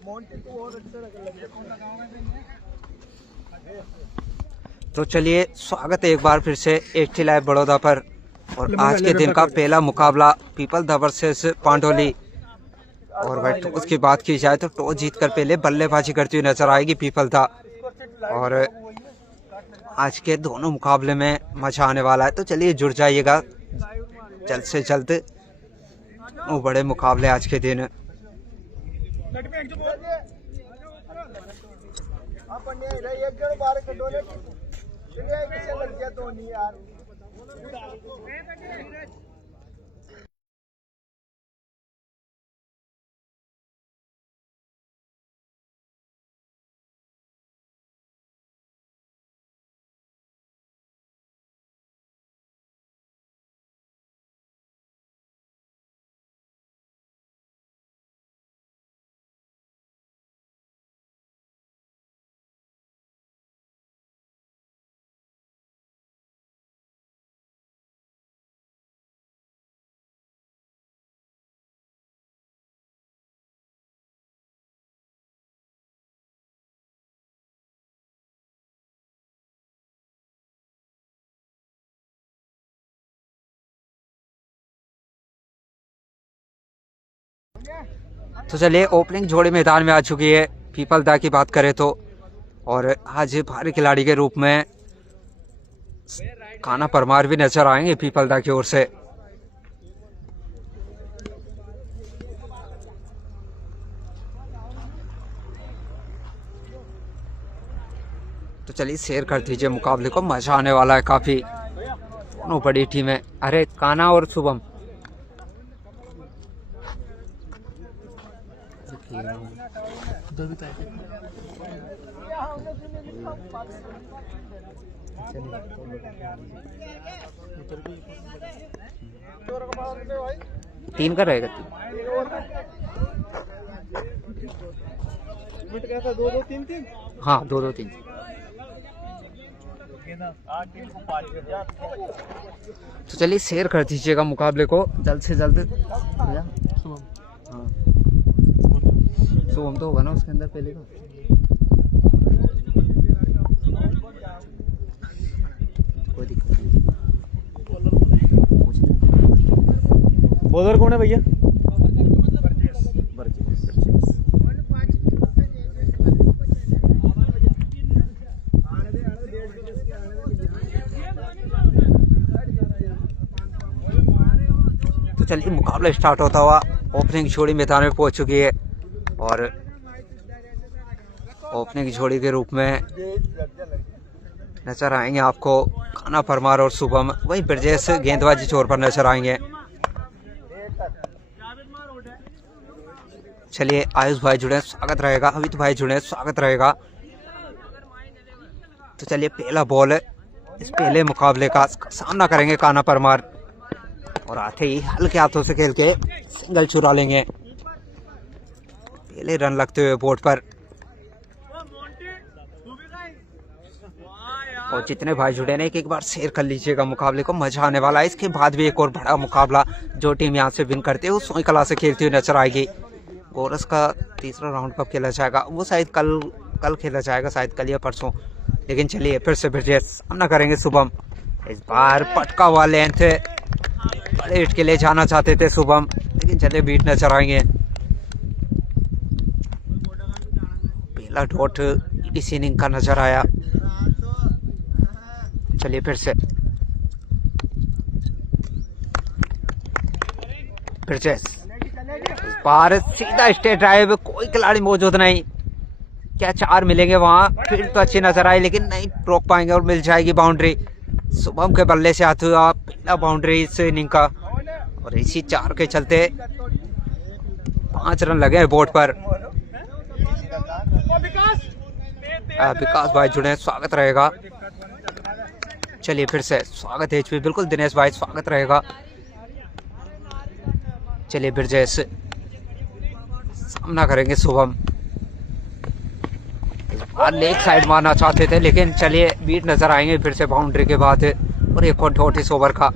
तो चलिए स्वागत है एक बार फिर से एचटी लाइव बड़ौदा पर। और आज के दिन का पहला मुकाबला पीपल द वर्सेस पांडोली। और भाई टॉस की बात की जाए तो टॉस जीतकर पहले बल्लेबाजी करती हुई नजर आएगी पीपल द। और आज के दोनों मुकाबले में मजा आने वाला है, तो चलिए जुड़ जाइएगा जल्द से जल्द। वो बड़े मुकाबले आज के दिन। तो चलिए ओपनिंग जोड़ी मैदान में आ चुकी है पीपल दा की बात करें तो। और आज भारी खिलाड़ी के रूप में काना परमार भी नजर आएंगे पीपल दा की ओर से। तो चलिए शेयर कर दीजिए मुकाबले को, मजा आने वाला है काफी। दोनों बड़ी टीम है। अरे काना और शुभम तीन का रहेगा। हाँ 2-2-3। तो चलिए शेयर कर दीजिएगा मुकाबले को जल्द से जल्द। हाँ शुभम तो होगा ना उसके अंदर पहले का। कोई दिक्कत नहीं। बॉलर कौन है भैया? तो चलिए मुकाबला स्टार्ट होता हुआ ओपनिंग जोड़ी मैदान में पहुंच चुकी है। और ओपनिंग जोड़ी के रूप में नजर आएंगे आपको काना परमार और शुभम। वही ब्रजेश गेंदबाजी छोर पर नजर आएंगे। चलिए आयुष भाई जुड़े स्वागत रहेगा, अमित भाई जुड़े स्वागत रहेगा। तो चलिए पहला बॉल इस पहले मुकाबले का सामना करेंगे काना परमार। और आते ही हल्के हाथों से खेल के सिंगल चुरा लेंगे। पहले रन लगते हुए बोर्ड पर। और जितने भाई जुड़े ने एक बार शेयर कर लीजिएगा मुकाबले को, मजा आने वाला है। इसके बाद भी एक और बड़ा मुकाबला, जो टीम यहाँ से विन करते है वो सोई कला से खेलती हुई नजर आएगी। गोरस का तीसरा राउंड कब खेला जाएगा वो शायद कल खेला जाएगा, शायद कल या परसों। लेकिन चलिए फिर से ब्रजेश सामना करेंगे शुभम। इस बार पटका हुआ लेंथ, बड़े हिट के लिए जाना चाहते थे शुभम, लेकिन चलिए बीट नजर आएंगे। पहला डॉट इस इनिंग का नजर आया। चलिए फिर से ब्रजेश, इस बार सीधा स्ट्रेट ड्राइव, कोई खिलाड़ी मौजूद नहीं। क्या 4 मिलेंगे वहां? फील्ड तो अच्छी नजर आई लेकिन नहीं रोक पाएंगे और मिल जाएगी बाउंड्री। शुभम के बल्ले से आते हुआ पहला बाउंड्री इस इनिंग का। और इसी 4 के चलते 5 रन लगे बोर्ड पर। विकास भाई जुड़े स्वागत रहेगा। चलिए फिर से स्वागत है एचपी, बिल्कुल दिनेश भाई स्वागत रहेगा। चलिए ब्रजेश सामना करेंगे शुभम। लेग साइड मारना चाहते थे लेकिन चलिए बीट नजर आएंगे फिर से बाउंड्री के बाद। और एक और डॉट इस ओवर का।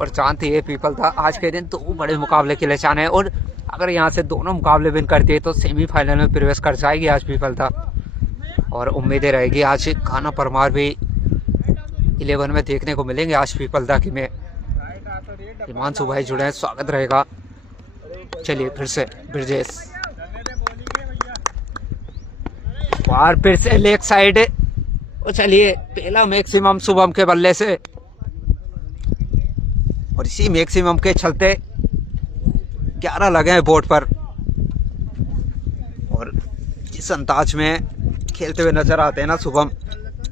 और जानते हैं पीपल था आज के दिन तो बड़े मुकाबले के लिए चाहने हैं। और अगर यहाँ से दोनों मुकाबले विन करती है तो सेमीफाइनल में प्रवेश कर जाएगी आज पीपलदा। और उम्मीदें रहेगी आज कान्हा परमार भी 11 में देखने को मिलेंगे आज पीपलदा की में। हिमांशु भाई जुड़े हैं, स्वागत रहेगा। चलिए फिर से ब्रजेश, बाहर फिर से लेग साइड। और चलिए पहला मैक्सिमम शुभम के बल्ले से, और इसी मैक्सिमम के चलते 11 लगे हैं बोर्ड पर। और जिस अंदाज में खेलते हुए नजर आते हैं ना शुभम,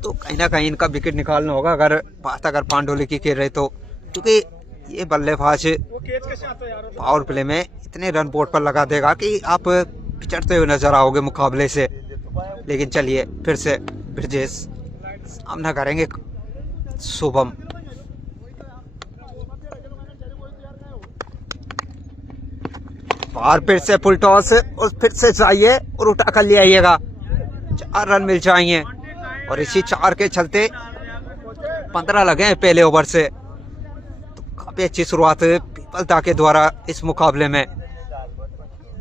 तो कहीं ना कहीं इनका विकेट निकालना होगा अगर बात पांडोली की खेल रहे तो, क्योंकि ये बल्लेबाज पावर प्ले में इतने रन बोर्ड पर लगा देगा कि आप पिचड़ते हुए नजर आओगे मुकाबले से। लेकिन चलिए फिर से ब्रजेश सामना करेंगे शुभम। बाहर फिर से फुल टॉस, और फिर से जाइए और उठा कर ले आइएगा। 4 रन मिल जाएंगे। और इसी 4 के चलते 15 लगे हैं पहले ओवर से। तो काफी अच्छी शुरुआत पीपलदा के द्वारा इस मुकाबले में।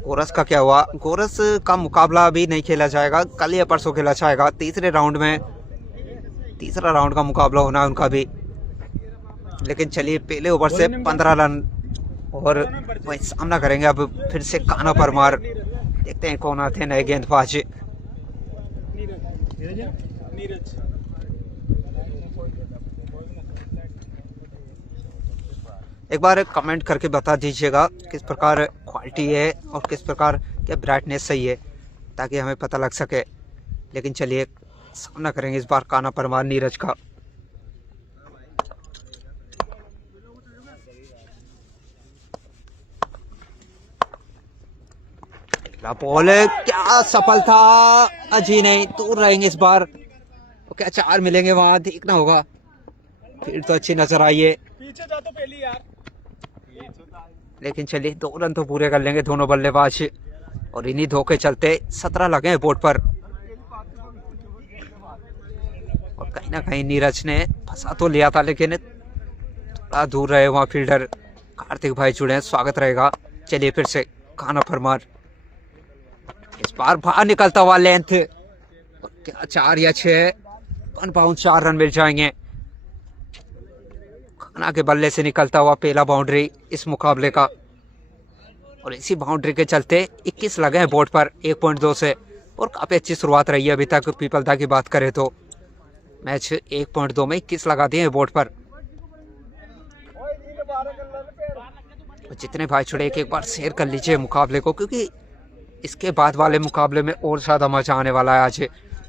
गोरस का क्या हुआ? गोरस का मुकाबला अभी नहीं खेला जाएगा, कल या परसों खेला जाएगा। तीसरे राउंड में, तीसरा राउंड का मुकाबला होना है उनका भी। लेकिन चलिए पहले ओवर से 15 रन और वही सामना करेंगे अब फिर से कान्हा परमार। देखते हैं कौन आते हैं नए गेंदबाज। एक बार कमेंट करके बता दीजिएगा किस प्रकार क्वालिटी है और किस प्रकार क्या ब्राइटनेस सही है, ताकि हमें पता लग सके। लेकिन चलिए सामना करेंगे इस बार कान्हा परमार नीरज का। बॉल क्या सफल था, अजी नहीं, दूर रहेंगे इस बार। तो क्या 4 मिलेंगे वहां, देखना होगा। फिर तो अच्छी नजर आई है, पीछे जा तो पहली यार। लेकिन चलिए 2 रन तो पूरे कर लेंगे दोनों बल्लेबाज। और इन्हीं धो के चलते 17 लगे हैं बोर्ड पर। और कहीं ना कहीं नीरज ने फंसा तो लिया था, लेकिन थोड़ा दूर रहे वहां फील्डर। कार्तिक भाई जुड़े हैं, स्वागत रहेगा। चलिए फिर से कान्हा परमार, इस बार बाहर निकलता हुआ लेंथ। क्या 4 या 6 1 बाउंड 4 रन मिल जाएंगे। कान्हा के बल्ले से निकलता हुआ पहला बाउंड्री इस मुकाबले का। और इसी बाउंड्री के चलते 21 लगे हैं बोर्ड पर 1.2 से। और काफी अच्छी शुरुआत रही है अभी तक पीपलदा की बात करें तो। मैच 1.2 में 21 लगा दिए हैं बोर्ड पर। जितने भाई छुड़े एक बार शेयर कर लीजिए मुकाबले को, क्योंकि इसके बाद वाले मुकाबले में और ज्यादा मजा आने वाला है आज।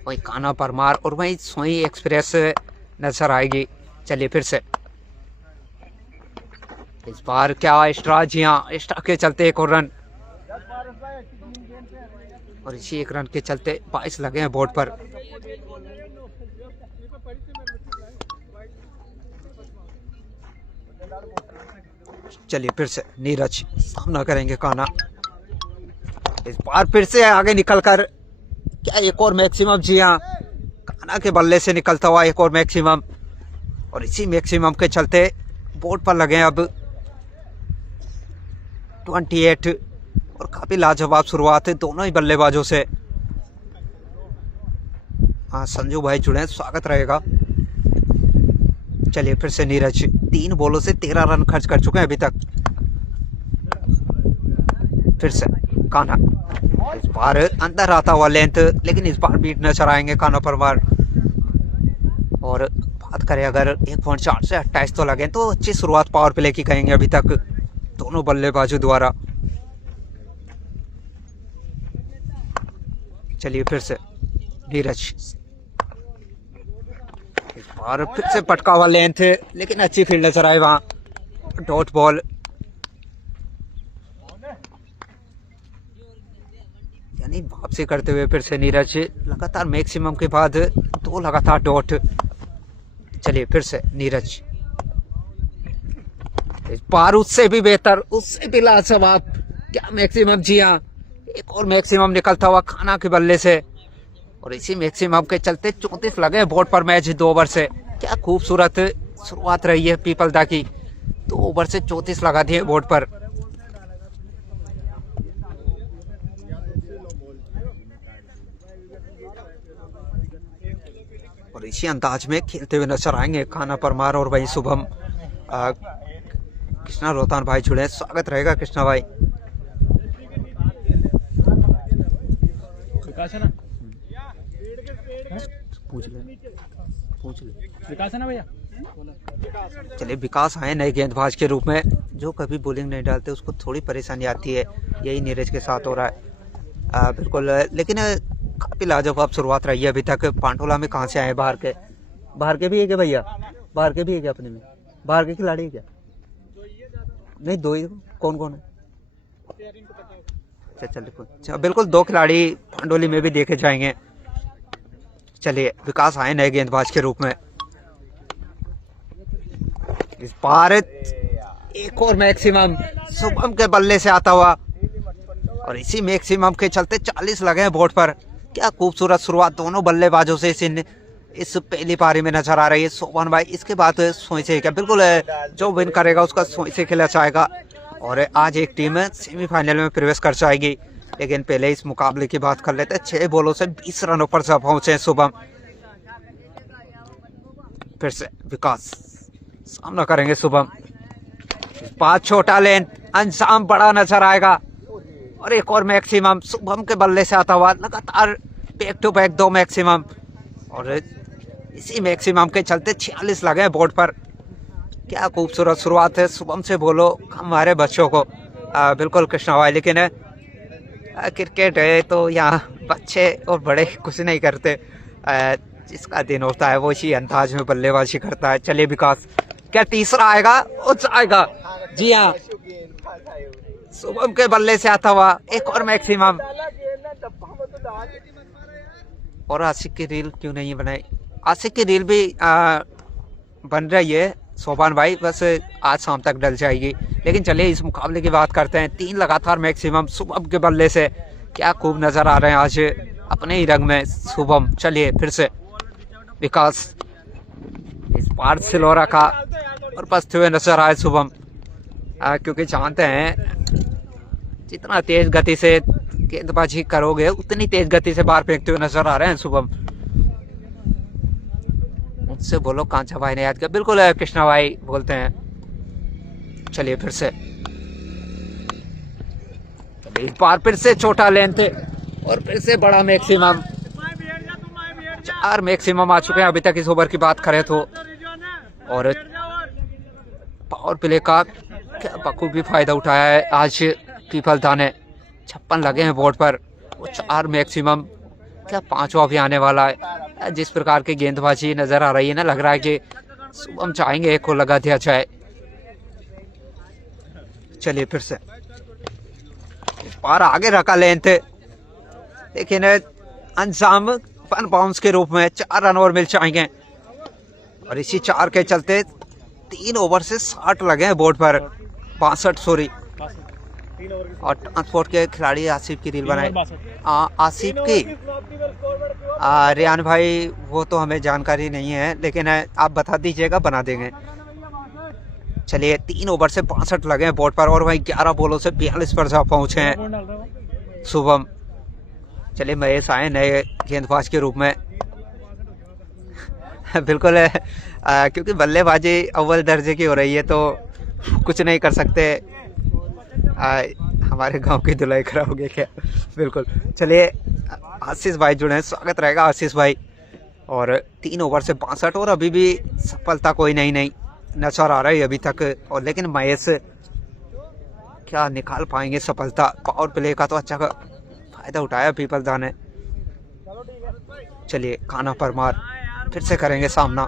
वही कान्हा परमार और वही सोई एक्सप्रेस नजर आएगी। चलिए फिर से इस बार क्या एक्स्ट्रा, जी हाँ एक्स्ट्रा के चलते 1 और रन। और इसी 1 रन के चलते 22 लगे हैं बोर्ड पर। चलिए फिर से नीरज सामना करेंगे कान्हा। इस बार फिर से आगे निकलकर क्या 1 और मैक्सिमम, जी हाँ कान्हा के बल्ले से निकलता हुआ 1 और मैक्सिमम। और इसी मैक्सिमम के चलते बोर्ड पर लगे हैं अब 28। और काफी लाजवाब शुरुआत है दोनों ही बल्लेबाजों से। हाँ संजू भाई जुड़े हैं, स्वागत रहेगा। चलिए फिर से नीरज 3 बॉलों से 13 रन खर्च कर चुके हैं अभी तक। फिर से कान्हा, इस बार अंदर आता हुआ लेंथ, लेकिन इस बार बीट नजर आएंगे कान्हा परमार। और बात करें अगर 1.4 से 28 तो लगे तो अच्छी शुरुआत पावर प्ले की कहेंगे अभी तक दोनों बल्लेबाजों द्वारा। चलिए फिर से नीरज, इस बार फिर से पटका हुआ लेंथ, लेकिन अच्छी फील्ड नजर आए वहां। डॉट बॉल, यानी वापसी करते हुए फिर से नीरज लगातार मैक्सिमम के बाद 2 लगातार डॉट। चलिए फिर से नीरज, इस बार उससे भी बेहतर, उससे भी लाजवाब। क्या मैक्सिमम, जी हाँ 1 और मैक्सिमम निकलता हुआ कान्हा के बल्ले से। और इसी मैक्सिमम के चलते 34 लगे बोर्ड पर मैच 2 ओवर से। क्या खूबसूरत शुरुआत रही है पीपलदा की, 2 ओवर से 34 लगा दिए बोर्ड पर। और इसी अंदाज में खेलते हुए नजर आएंगे कान्हा परमार और वही शुभम। कृष्णा रोहतान भाई जुड़े, स्वागत रहेगा कृष्णा भाई। विकास है ना, पूछ ले विकास है ना भैया। चलिए विकास आए नए गेंदबाज के रूप में, जो कभी बॉलिंग नहीं डालते उसको थोड़ी परेशानी आती है, यही नीरज के साथ हो रहा है। बिल्कुल, लेकिन काफी लाजवाब शुरुआत रही है अभी तक। पांडोला में कहाँ से आए बाहर के भी है क्या भैया? बाहर के भी है क्या अपने में? बाहर के खिलाड़ी है क्या? नहीं, दो ही। कौन कौन है? अच्छा, बिल्कुल 2 खिलाड़ी पांडोली में भी देखे जाएंगे। चलिए विकास आए नए गेंदबाज के रूप में। इस बार एक और मैक्सिमम शुभम के बल्ले से आता हुआ, और इसी मैक्सिमम के चलते 40 लगे हैं बोर्ड पर। क्या खूबसूरत शुरुआत दोनों बल्लेबाजों से इस पहली पारी में नजर आ रही है। शोभन भाई इसके बाद सोई से क्या, बिल्कुल जो विन करेगा उसका सोई से खेला जाएगा। और आज एक टीम सेमीफाइनल में प्रवेश कर जाएगी। लेकिन पहले इस मुकाबले की बात कर लेते हैं। 6 बॉलों से 20 रनों पर जब पहुंचे शुभम। फिर से विकास सामना करेंगे शुभम। पांच छोटा लेन, अंजाम बड़ा नजर आएगा। और एक और मैक्सिमम शुभम के बल्ले से आता हुआ, लगातार बैक टू बैक 2 मैक्सिमम। और इसी मैक्सिमम के चलते 46 लगे बोर्ड पर। क्या खूबसूरत शुरुआत है शुभम से, बोलो हमारे बच्चों को। बिल्कुल कृष्णा भाई, लेकिन क्रिकेट है तो यहाँ बच्चे और बड़े कुछ नहीं करते। जिसका दिन होता है वो इसी अंदाज में बल्लेबाजी करता है। चलिए विकास, क्या तीसरा आएगा? वो जाएगा। जी हाँ, शुभम के बल्ले से आता हुआ एक और मैक्सिमम। और आशिक की रील क्यों नहीं बनाई? आशिक की रील भी बन रही है सोपान भाई, बस आज शाम तक डल जाएगी। लेकिन चलिए इस मुकाबले की बात करते हैं। 3 लगातार मैक्सिमम शुभम के बल्ले से। क्या खूब नजर आ रहे हैं आज अपने ही रंग में शुभम। चलिए फिर से विकास, इस बार सिलोरा का और बसते हुए नजर आए शुभम। क्योंकि जानते हैं जितना तेज गति से गेंदबाजी करोगे उतनी तेज गति से बाहर फेंकते हुए नजर आ रहे हैं शुभम। मुझसे बोलो कांचा भाई ने याद किया। बिल्कुल कृष्णा भाई बोलते हैं। चलिए फिर से एक बार फिर से छोटा लेन थे और फिर से बड़ा मैक्सिमम। 4 मैक्सिमम आ चुके हैं अभी तक इस ओवर की बात करें तो। और पावर प्ले का क्या बखूबी फायदा उठाया है आज पीपलदा ने। 56 लगे हैं बोर्ड पर, वो 4 मैक्सिमम। क्या 5वां भी आने वाला है। जिस प्रकार की गेंदबाजी नजर आ रही है ना, लग रहा है कि शुभम चाहेंगे एक को लगा दिया जाए। चलिए फिर से इस बार आगे रखा लेन थे, लेकिन अंजाम 1 बाउंस के रूप में 4 रन और मिल जाएंगे। और इसी 4 के चलते 3 ओवर से 60 लगे हैं बोर्ड पर। 62 सॉरी। और ट्रांसपोर्ट के खिलाड़ी आसिफ की रील बनाए। आसिफ की रियान भाई वो तो हमें जानकारी नहीं है, लेकिन आप बता दीजिएगा, बना देंगे। चलिए 3 ओवर से 62 लगे हैं बोर्ड पर। और वही 11 बॉलों से 42 पर जा पहुंचे हैं शुभम। चलिए महेश आए नए गेंदबाज के रूप में। बिल्कुल क्योंकि बल्लेबाजी अव्वल दर्जे की हो रही है तो कुछ नहीं कर सकते। हमारे गांव की धुलाई खराब हो गई क्या? बिल्कुल। चलिए आशीष भाई जुड़े हैं, स्वागत रहेगा आशीष भाई। और 3 ओवर से 62 और अभी भी सफलता कोई नहीं नजर आ रही है अभी तक। और लेकिन महेश क्या निकाल पाएंगे सफलता? पावर प्ले का तो अच्छा फायदा उठाया पीपलदा ने। चलिए कान्हा परमार फिर से करेंगे सामना।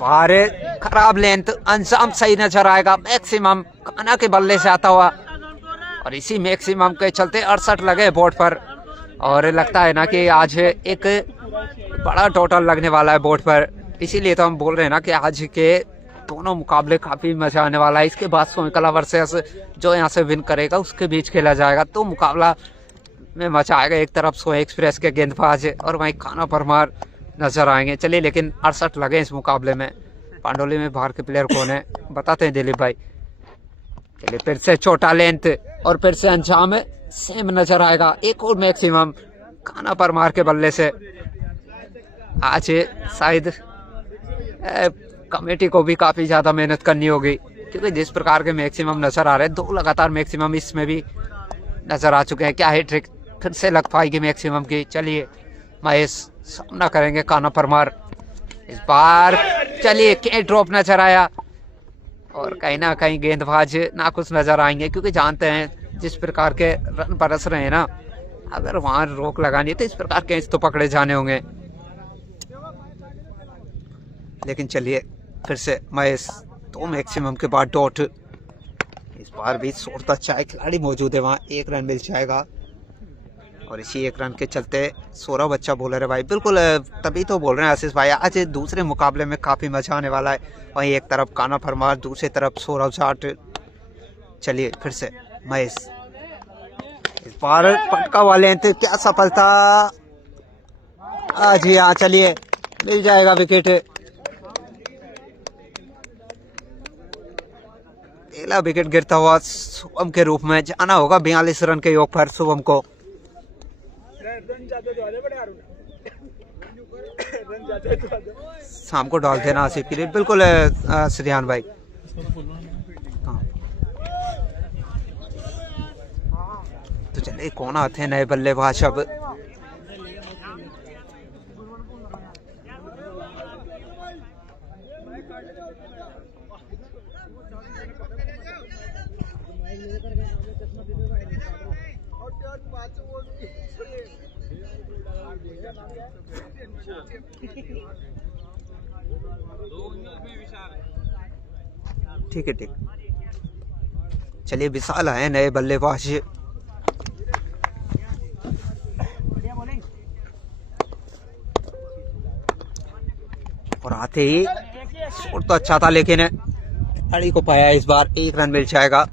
बाहर खराब लेंथ, अंजाम सही नजर आएगा। मैक्सिमम कान्हा के बल्ले से आता हुआ। और इसी मैक्सिमम के चलते 68 लगे बोर्ड पर। और लगता है ना कि आज एक बड़ा टोटल लगने वाला है बोर्ड पर। इसीलिए तो हम बोल रहे हैं ना कि आज के दोनों मुकाबले काफी मजा आने वाला है। इसके बाद सोईकला वर्सेस जो यहाँ से विन करेगा उसके बीच खेला जाएगा, तो मुकाबला में मजा आएगा। एक तरफ सोई एक्सप्रेस के गेंदबाज और वहीं कान्हा परमार नजर आएंगे। चलिए लेकिन 68 लगे इस मुकाबले में। पांडोली में बाहर के प्लेयर कौन है बताते हैं दिलीप भाई। चलिए फिर से छोटा लेंथ और फिर से अंजाम सेम नजर आएगा। एक और मैक्सिमम खाना पर मार के बल्ले से। आज शायद कमेटी को भी काफी ज्यादा मेहनत करनी होगी, क्योंकि जिस प्रकार के मैक्सिमम नजर आ रहे हैं, 2 लगातार मैक्सिमम इसमें भी नजर आ चुके हैं। क्या है ट्रिक फिर से लग पाएगी मैक्सिमम की? चलिए महेश सामना करेंगे काना परमार इस बार। चलिए के ड्रॉप नजर आया और कहीं ना कहीं गेंदबाज ना कुछ नजर आएंगे, क्योंकि जानते हैं जिस प्रकार के रन बरस रहे हैं ना, अगर वहां रोक लगानी है तो इस प्रकार के तो पकड़े जाने होंगे। लेकिन चलिए फिर से महेश 2 मैक्सिमम के बाद डॉट। इस बार भी शॉट अच्छा है, खिलाड़ी मौजूद है वहां, 1 रन मिल जाएगा। और इसी 1 रन के चलते सौरभ अच्छा बॉलर है भाई, बिल्कुल तभी तो बोल रहे हैं आशीष भाई, आज दूसरे मुकाबले में काफी मजा आने वाला है। वहीं एक तरफ काना परमार, दूसरी तरफ सौरभ जाट। चलिए फिर से महेश, इस बार पटका वाले थे, क्या सफलता आज। हाँ चलिए मिल जाएगा विकेट। पहला विकेट गिरता हुआ शुभम के रूप में जाना होगा 42 रन के योग पर शुभम को। शाम को डाल देना आसिफ के लिए, बिल्कुल श्रियान भाई। हाँ। तो चलिए कौन आते हैं नए बल्लेबाज अब? ठीक है ठीक। चलिए विशाल आए नए बल्लेबाज। और आते ही शॉट तो अच्छा था, लेकिन अड़ी को पाया। इस बार 1 रन मिल जाएगा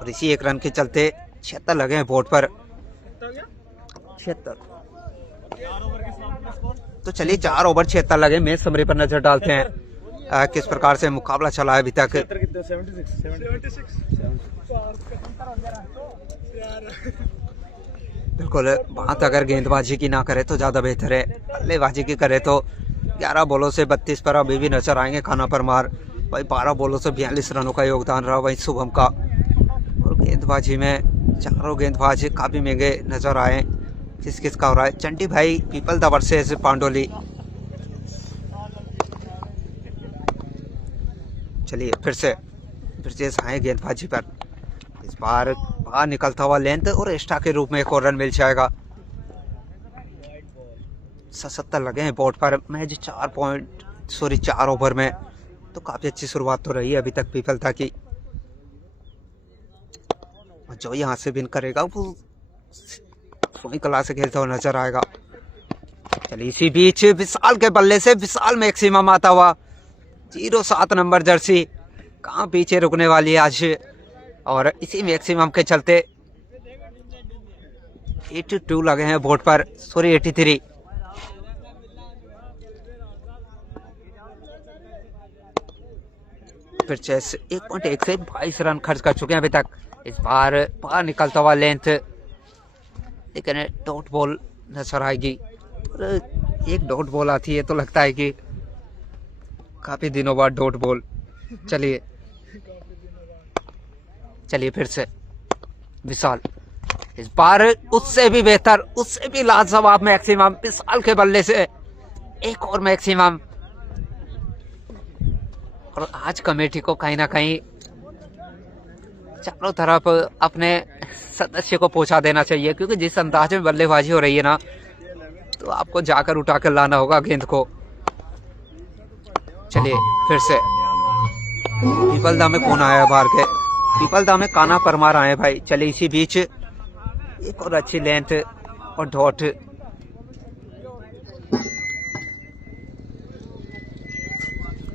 और इसी 1 रन के चलते 76 लगे हैं बोर्ड पर। 76। तो चलिए 4 ओवर 76 लगे। मैच समरी पर नजर डालते हैं किस प्रकार से मुकाबला चला है अभी तक। बिल्कुल बात अगर गेंदबाजी की ना करे तो ज्यादा बेहतर है, बल्लेबाजी की करे तो 11 बॉलों से 32 पर अभी भी नजर आएंगे खाना परमार भाई। 12 बॉलों से 42 रनों का योगदान रहा वहीं शुभम का। और गेंदबाजी में चारों गेंदबाज काफी महंगे नजर आए। किस किस का हो रहा है? चंटी भाई पीपल द वर्सेस पांडोली। चलिए फिर से आए गेंदबाजी पर। इस बार बाहर निकलता हुआ लेंथ और एक्स्ट्रा के रूप में 1 और रन मिल जाएगा। 77 लगे हैं बोर्ड पर। मैच 4 ओवर में, तो काफी अच्छी शुरुआत तो रही है अभी तक पीपलता की। जो यहाँ से विन करेगा वो सोनी कला से खेलता हुआ नजर आएगा। चलिए इसी बीच विशाल के बल्ले से विशाल मैक्सिमम आता हुआ। 07 नंबर जर्सी कहाँ पीछे रुकने वाली है आज। और इसी मैक्सिमम के चलते 82 लगे हैं बोर्ड पर, सॉरी 83। फिर चेस 1.1 से 22 रन खर्च कर चुके हैं अभी तक। इस बार बाहर निकलता हुआ लेंथ, लेकिन डॉट बॉल नजर आएगी। एक डॉट बॉल आती है तो लगता है कि काफी दिनों बाद डॉट बॉल। चलिए फिर से विशाल, इस बार उससे भी बेहतर, उससे भी लाजवाब मैक्सिमम विशाल के बल्ले से 1 और मैक्सिमम। और आज कमेटी को कहीं ना कहीं चारों तरफ अपने सदस्य को पहुंचा देना चाहिए, क्योंकि जिस अंदाज में बल्लेबाजी हो रही है ना, तो आपको जाकर उठाकर लाना होगा गेंद को। चलिए फिर से पीपलदा में कौन आया बाहर के? पीपलदा में काना परमार आए भाई। चलिए इसी बीच 1 और अच्छी लेंथ और डॉट।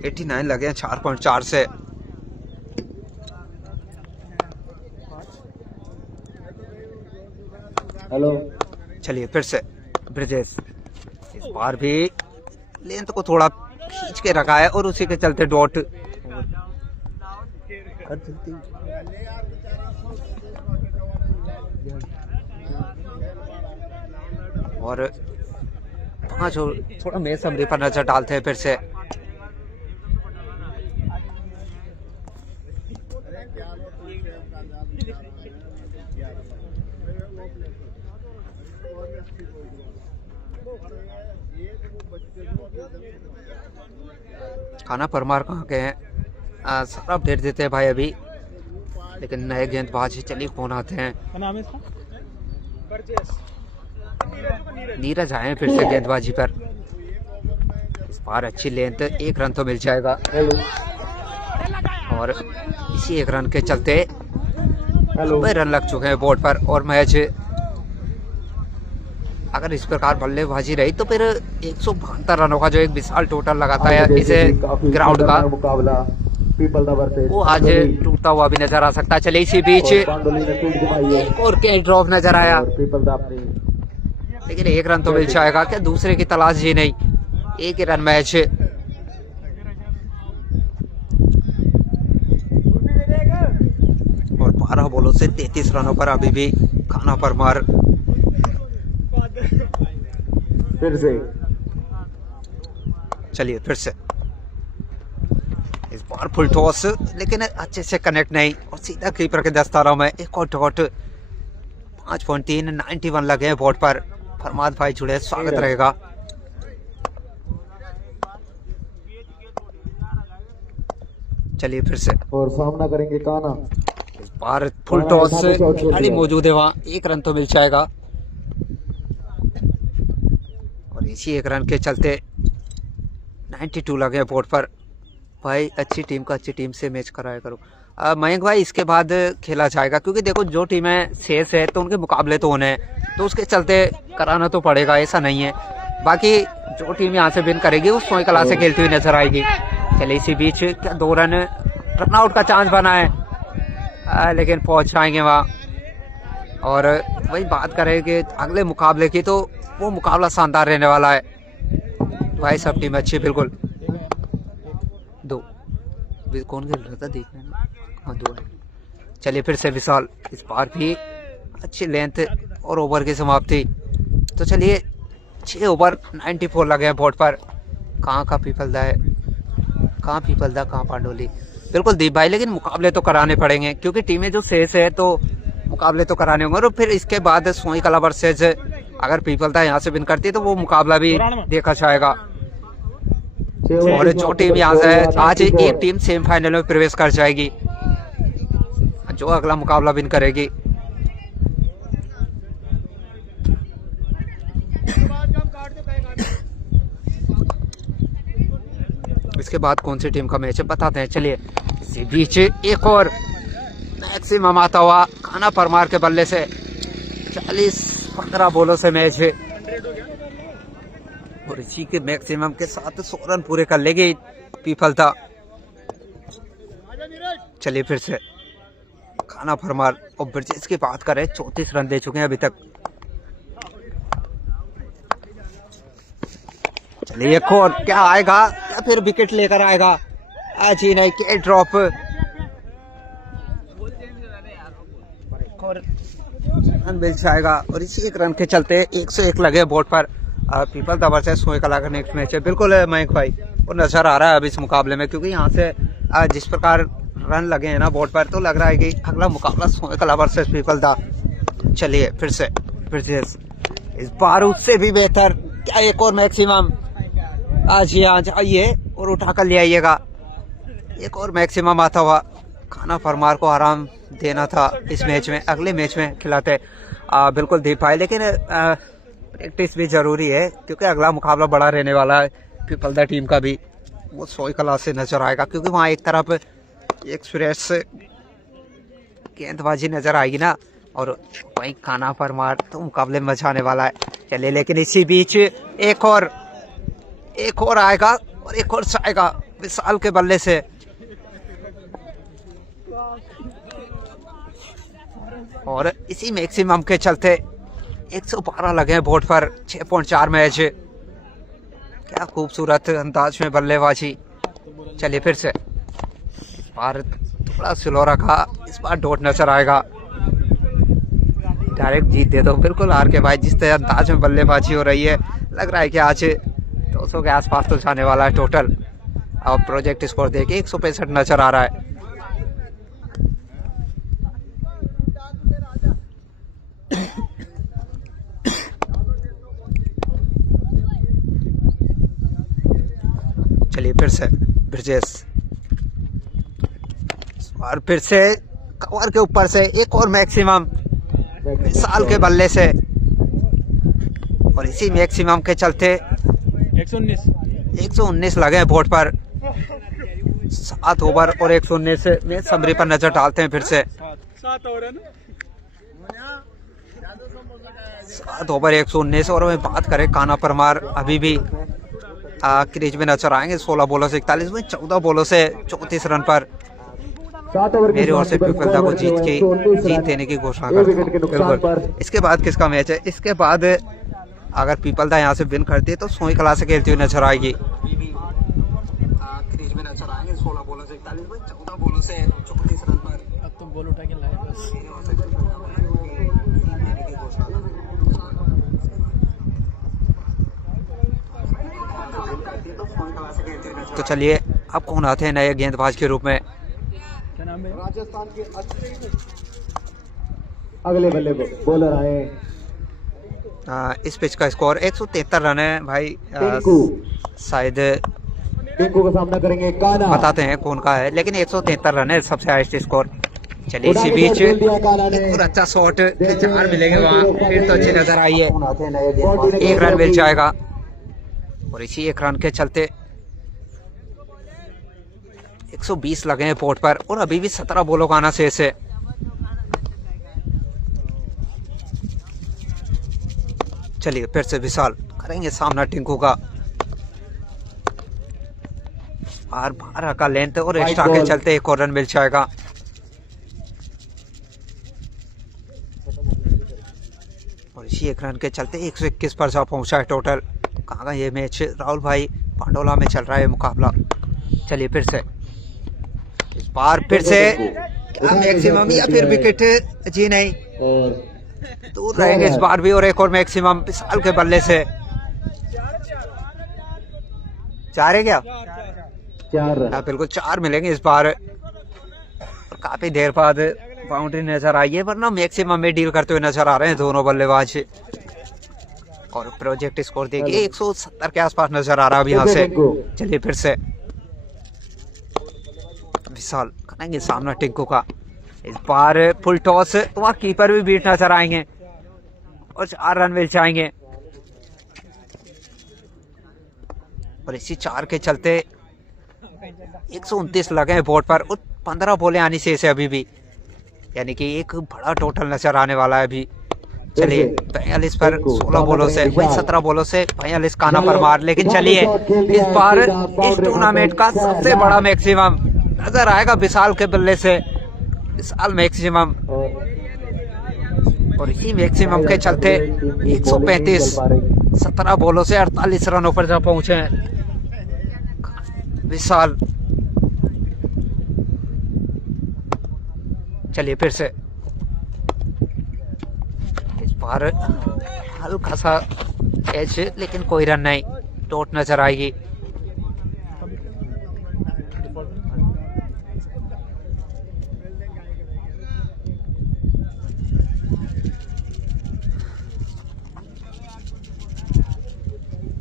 $89 लगे हैं 4.4 से। हेलो। चलिए फिर से ब्रिजेश, इस बार भी लेंथ को थोड़ा खींच के रखा है और उसी के चलते डॉट। और 5 और थोड़ा मैच समरी पर नजर डालते हैं फिर से। खाना परमार कहाँ गए हैं? सारा अपडेट देते हैं भाई अभी, लेकिन नए गेंदबाज चलिए कौन आते हैं। क्या नाम है इसका? नीरज आए हैं फिर से गेंदबाजी पर। इस बार अच्छी लेंथ, 1 रन तो मिल जाएगा। और इसी 1 रन के चलते 90 रन लग चुके हैं बोर्ड पर। और मैच अगर इस प्रकार बल्लेबाजी रही तो फिर 172 रनों का जो एक विशाल टोटल लगाता है इसे ग्राउंड का, वो आज टूटता हुआ भी नजर आ सकता है। चले इसी बीच एक और के ड्रॉप नजर आया, लेकिन 1 रन तो मिल जाएगा। क्या दूसरे की तलाश जी नहीं, 1 ही रन मैच। और 12 बॉलों से 33 रनों पर अभी भी खाना परमार। फिर से चलिए फिर से इस बार फुल टॉस, लेकिन अच्छे से कनेक्ट नहीं और सीधा कीपर के दस्तारों में एक और डॉट। 5.3 91 लगे हैं बोर्ड पर। फरमाद भाई जुड़े, स्वागत रहेगा। चलिए फिर से और सामना करेंगे काना। इस बार फुल टॉस, खिलाड़ी मौजूद है वहां, 1 रन तो मिल जाएगा। और इसी 1 रन के चलते 92 लगे बोर्ड पर। भाई अच्छी टीम का अच्छी टीम से मैच कराया करो। मयंक भाई इसके बाद खेला जाएगा, क्योंकि देखो जो टीमें शेष है तो उनके मुकाबले तो होने हैं, तो उसके चलते कराना तो पड़ेगा, ऐसा नहीं है। बाकी जो टीम यहाँ से विन करेगी वो सोई कला से खेलती हुई नजर आएगी। चले इसी बीच क्या 2 रन रनआउट का चांस बना है, लेकिन पहुंच जाएंगे वहाँ। और वही बात करेंगे अगले मुकाबले की, तो वो मुकाबला शानदार रहने वाला है भाई। सब टीम अच्छी, बिल्कुल। 2 कौन खेल रहा था देखने में? हाँ 2 है। चलिए फिर से विशाल, इस बार भी अच्छी लेंथ और ओवर की समाप्ति। तो चलिए 6 ओवर 94 लगे हैं बोर्ड पर। कहाँ का पीपलदा है, कहाँ पीपलदा, कहाँ पांडोली। बिल्कुल दीप भाई, लेकिन मुकाबले तो कराने पड़ेंगे, क्योंकि टीमें जो शेष है तो मुकाबले तो कराने होंगे। और फिर इसके बाद सोई कला वर्सेज, अगर पीपलदा यहाँ से विन करती है तो वो मुकाबला भी देखा जाएगा। और जो टीम यहाँ से आज एक टीम सेमीफाइनल में प्रवेश कर जाएगी, जो अगला मुकाबला विन करेगी। इसके बाद कौन सी टीम का मैच है बताते हैं। चलिए इसी बीच एक और मैक्सिमम आता हुआ खाना परमार के बल्ले से। 40-15 बॉलों से मैच है, और इसी के मैक्सिमम के साथ 100 रन पूरे कर लेगी पीपलदा। चलिए फिर से खाना परमार और ब्रिजेश की बात करें, 34 रन दे चुके हैं अभी तक। चलिए एक और क्या आएगा, या फिर विकेट लेकर आएगा? आज ही नहीं, के ड्रॉप। और रन मिल जाएगा, और इसी 1 रन के चलते 101 लगे बोर्ड पर। पीपलदा वर्सेस सोई कला का नेक्स्ट मैच है। बिल्कुल है मयंक भाई, और नजर आ रहा है अब इस मुकाबले में, क्योंकि यहाँ से जिस प्रकार रन लगे हैं ना बोर्ड पर, तो लग रहा है कि अगला मुकाबला सोई कला वर्सेस पीपलदा। चलिए फिर से इस बार उससे भी बेहतर, क्या एक और मैक्सिमम? आज यहाँ जाइए और उठा कर ले आइएगा। एक और मैक्सिमम आता हुआ। खाना परमार को आराम देना था इस मैच में, अगले मैच में खिलाते। बिल्कुल दे पाए, लेकिन प्रैक्टिस भी जरूरी है, क्योंकि अगला मुकाबला बड़ा रहने वाला है पीपलदा टीम का भी। वो सोई कला से नजर आएगा, क्योंकि वहाँ एक तरफ एक सुरेश गेंदबाजी नजर आएगी ना, और वहीं खाना परमार, तो मुकाबले में मजा आने वाला है। चलिए लेकिन इसी बीच एक और आएगा, और एक और आएगा विशाल के बल्ले से। और इसी मैक्सिमम के चलते 112 लगे हैं बोर्ड पर। 6.4 मैच, क्या खूबसूरत अंदाज में बल्लेबाजी। चलिए फिर से बार थोड़ा स्लो रखा, इस बार डॉट नजर आएगा। डायरेक्ट जीत दे दो बिल्कुल हार के भाई। जिस तरह अंदाज में बल्लेबाजी हो रही है लग रहा है कि आज 200 के आसपास तो जाने वाला है टोटल। अब प्रोजेक्ट स्कोर देके 165 नजर आ रहा है। चलिए फिर से ब्रिजेश, और फिर से कवर के ऊपर से एक और मैक्सिमम विशाल के बल्ले से, और इसी मैक्सिमम के चलते 119 लगे बोर्ड पर। 7 ओवर और 119 में समरी पर नजर डालते हैं फिर से। 7 ओवर 119 और में बात करें काना परमार अभी भी क्रीज में नजर आएंगे। 16 बॉलों से 41 में 14 बॉलों से 34 रन पर। मेरी ओर से पीपलदा को जीत देने की घोषणा करता हूं। इसके बाद किसका मैच है? इसके बाद अगर पीपलदा यहाँ से विन करती है तो सोई कला से खेलती हुई नजर आएगी। क्रीज में नजर आएंगे 16 बॉलों से 41 में 14 बॉलों से 34 रन पर। अब तुम बॉल उठा के लाए बस। तो चलिए अब कौन आते हैं नए गेंदबाज के रूप में? क्या नाम है? राजस्थान के अगले बल्ले बॉलर आए। इस पिच का स्कोर 173 रन है भाई। शायद टिंकू का सामना करेंगे काना। बताते हैं कौन का है, लेकिन 173 रन है सबसे हाईएस्ट स्कोर। चलिए इसी बीच एक और अच्छा शॉट 4 मिलेंगे वहाँ, फिर तो अच्छी नजर आई है। 1 रन मिल जाएगा और इसी 1 रन के चलते 120 लगे हैं बोर्ड पर और अभी भी 17 बॉलों का आना शेष है। चलिए फिर से विशाल करेंगे सामना टिंकू का। और 12 का लेंथ और एक्स्ट्रा के चलते 1 और रन मिल जाएगा। और इसी 1 रन के चलते 121 पर जा पहुंचा है टोटल। कहाँ का ये मैच? राहुल भाई पांडोला में चल रहा है मुकाबला। चलिए फिर से इस बार फिर से क्या मैक्सिमम या फिर विकेट? जी नहीं, दूर रहेंगे इस बार भी। और एक और मैक्सिमम विशाल के बल्ले से। 4 है क्या? 4 बिल्कुल 4 मिलेंगे इस बार। और काफी देर बाद बाउंड्री नजर आई है, वरना मैक्सिमम में डील करते हुए नजर आ रहे हैं दोनों बल्लेबाज। और प्रोजेक्ट स्कोर देखिए 170 के आसपास नजर आ रहा है अभी यहाँ से। चलिए फिर से विशाल करेंगे सामना टिंकू का। इस बार फुल टॉस, वहाँ कीपर भी बीट नजर आएंगे और 4 रन मिल जाएंगे। और इसी 4 के चलते 129 लगे हैं बोर्ड पर और 15 बॉलें आनी शेष है अभी भी, यानी कि एक बड़ा टोटल नजर आने वाला है अभी। चलिए 42 पर 16 बॉलों से, वही 17 बॉलों से 42 काना परमार। लेकिन चलिए इस बार इस टूर्नामेंट का सबसे बड़ा मैक्सिमम नजर आएगा विशाल के बल्ले से। विशाल मैक्सिमम, और इसी मैक्सिमम के चलते 135 17 बॉलों से 48 रनों पर जा पहुंचे हैं विशाल। चलिए फिर से इस बार हल्का सा एज, लेकिन कोई रन नहीं, डॉट नजर आएगी।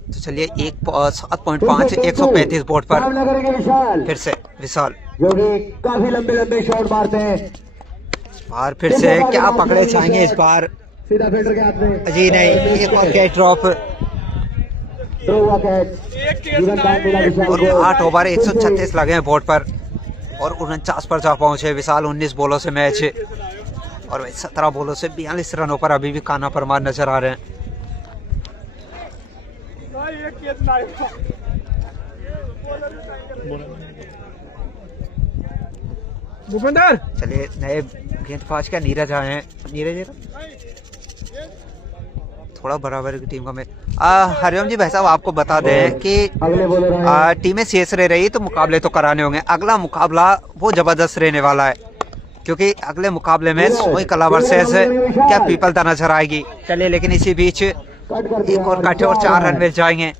तो चलिए 7.5 135 बोर्ड पर सामना करेंगे विशाल। फिर से विशाल जो कि काफी लंबे शॉट मारते हैं। और फिर से क्या पकड़े जाएंगे इस बार? सीधा फील्डर के हाथ में। जी नहीं, एक और कैच ड्रॉप। और 8 ओवर 136 लगे हैं बोर्ड पर और 49 पर जा पहुंचे विशाल। 19 बॉलों से मैच और 17 बॉलों से 42 रनों पर अभी भी काना परमार नजर आ रहे हैं। भूपेंद्र, चलिए नए गेंदबाज क्या नीरज आए हैं। नीरज थोड़ा बराबर की टीम का मैच। हरिओम जी भाई साहब, आपको बता दें कि अगले बॉलर हैं टीमें शेष रह रही तो मुकाबले तो कराने होंगे। अगला मुकाबला वो जबरदस्त रहने वाला है, क्योंकि अगले मुकाबले में सोई कला वर्सेस क्या पीपलदा नजर आएगी। चलिए, लेकिन इसी बीच कट कर दिया एक और काटे और 4 रन मिल जाएंगे,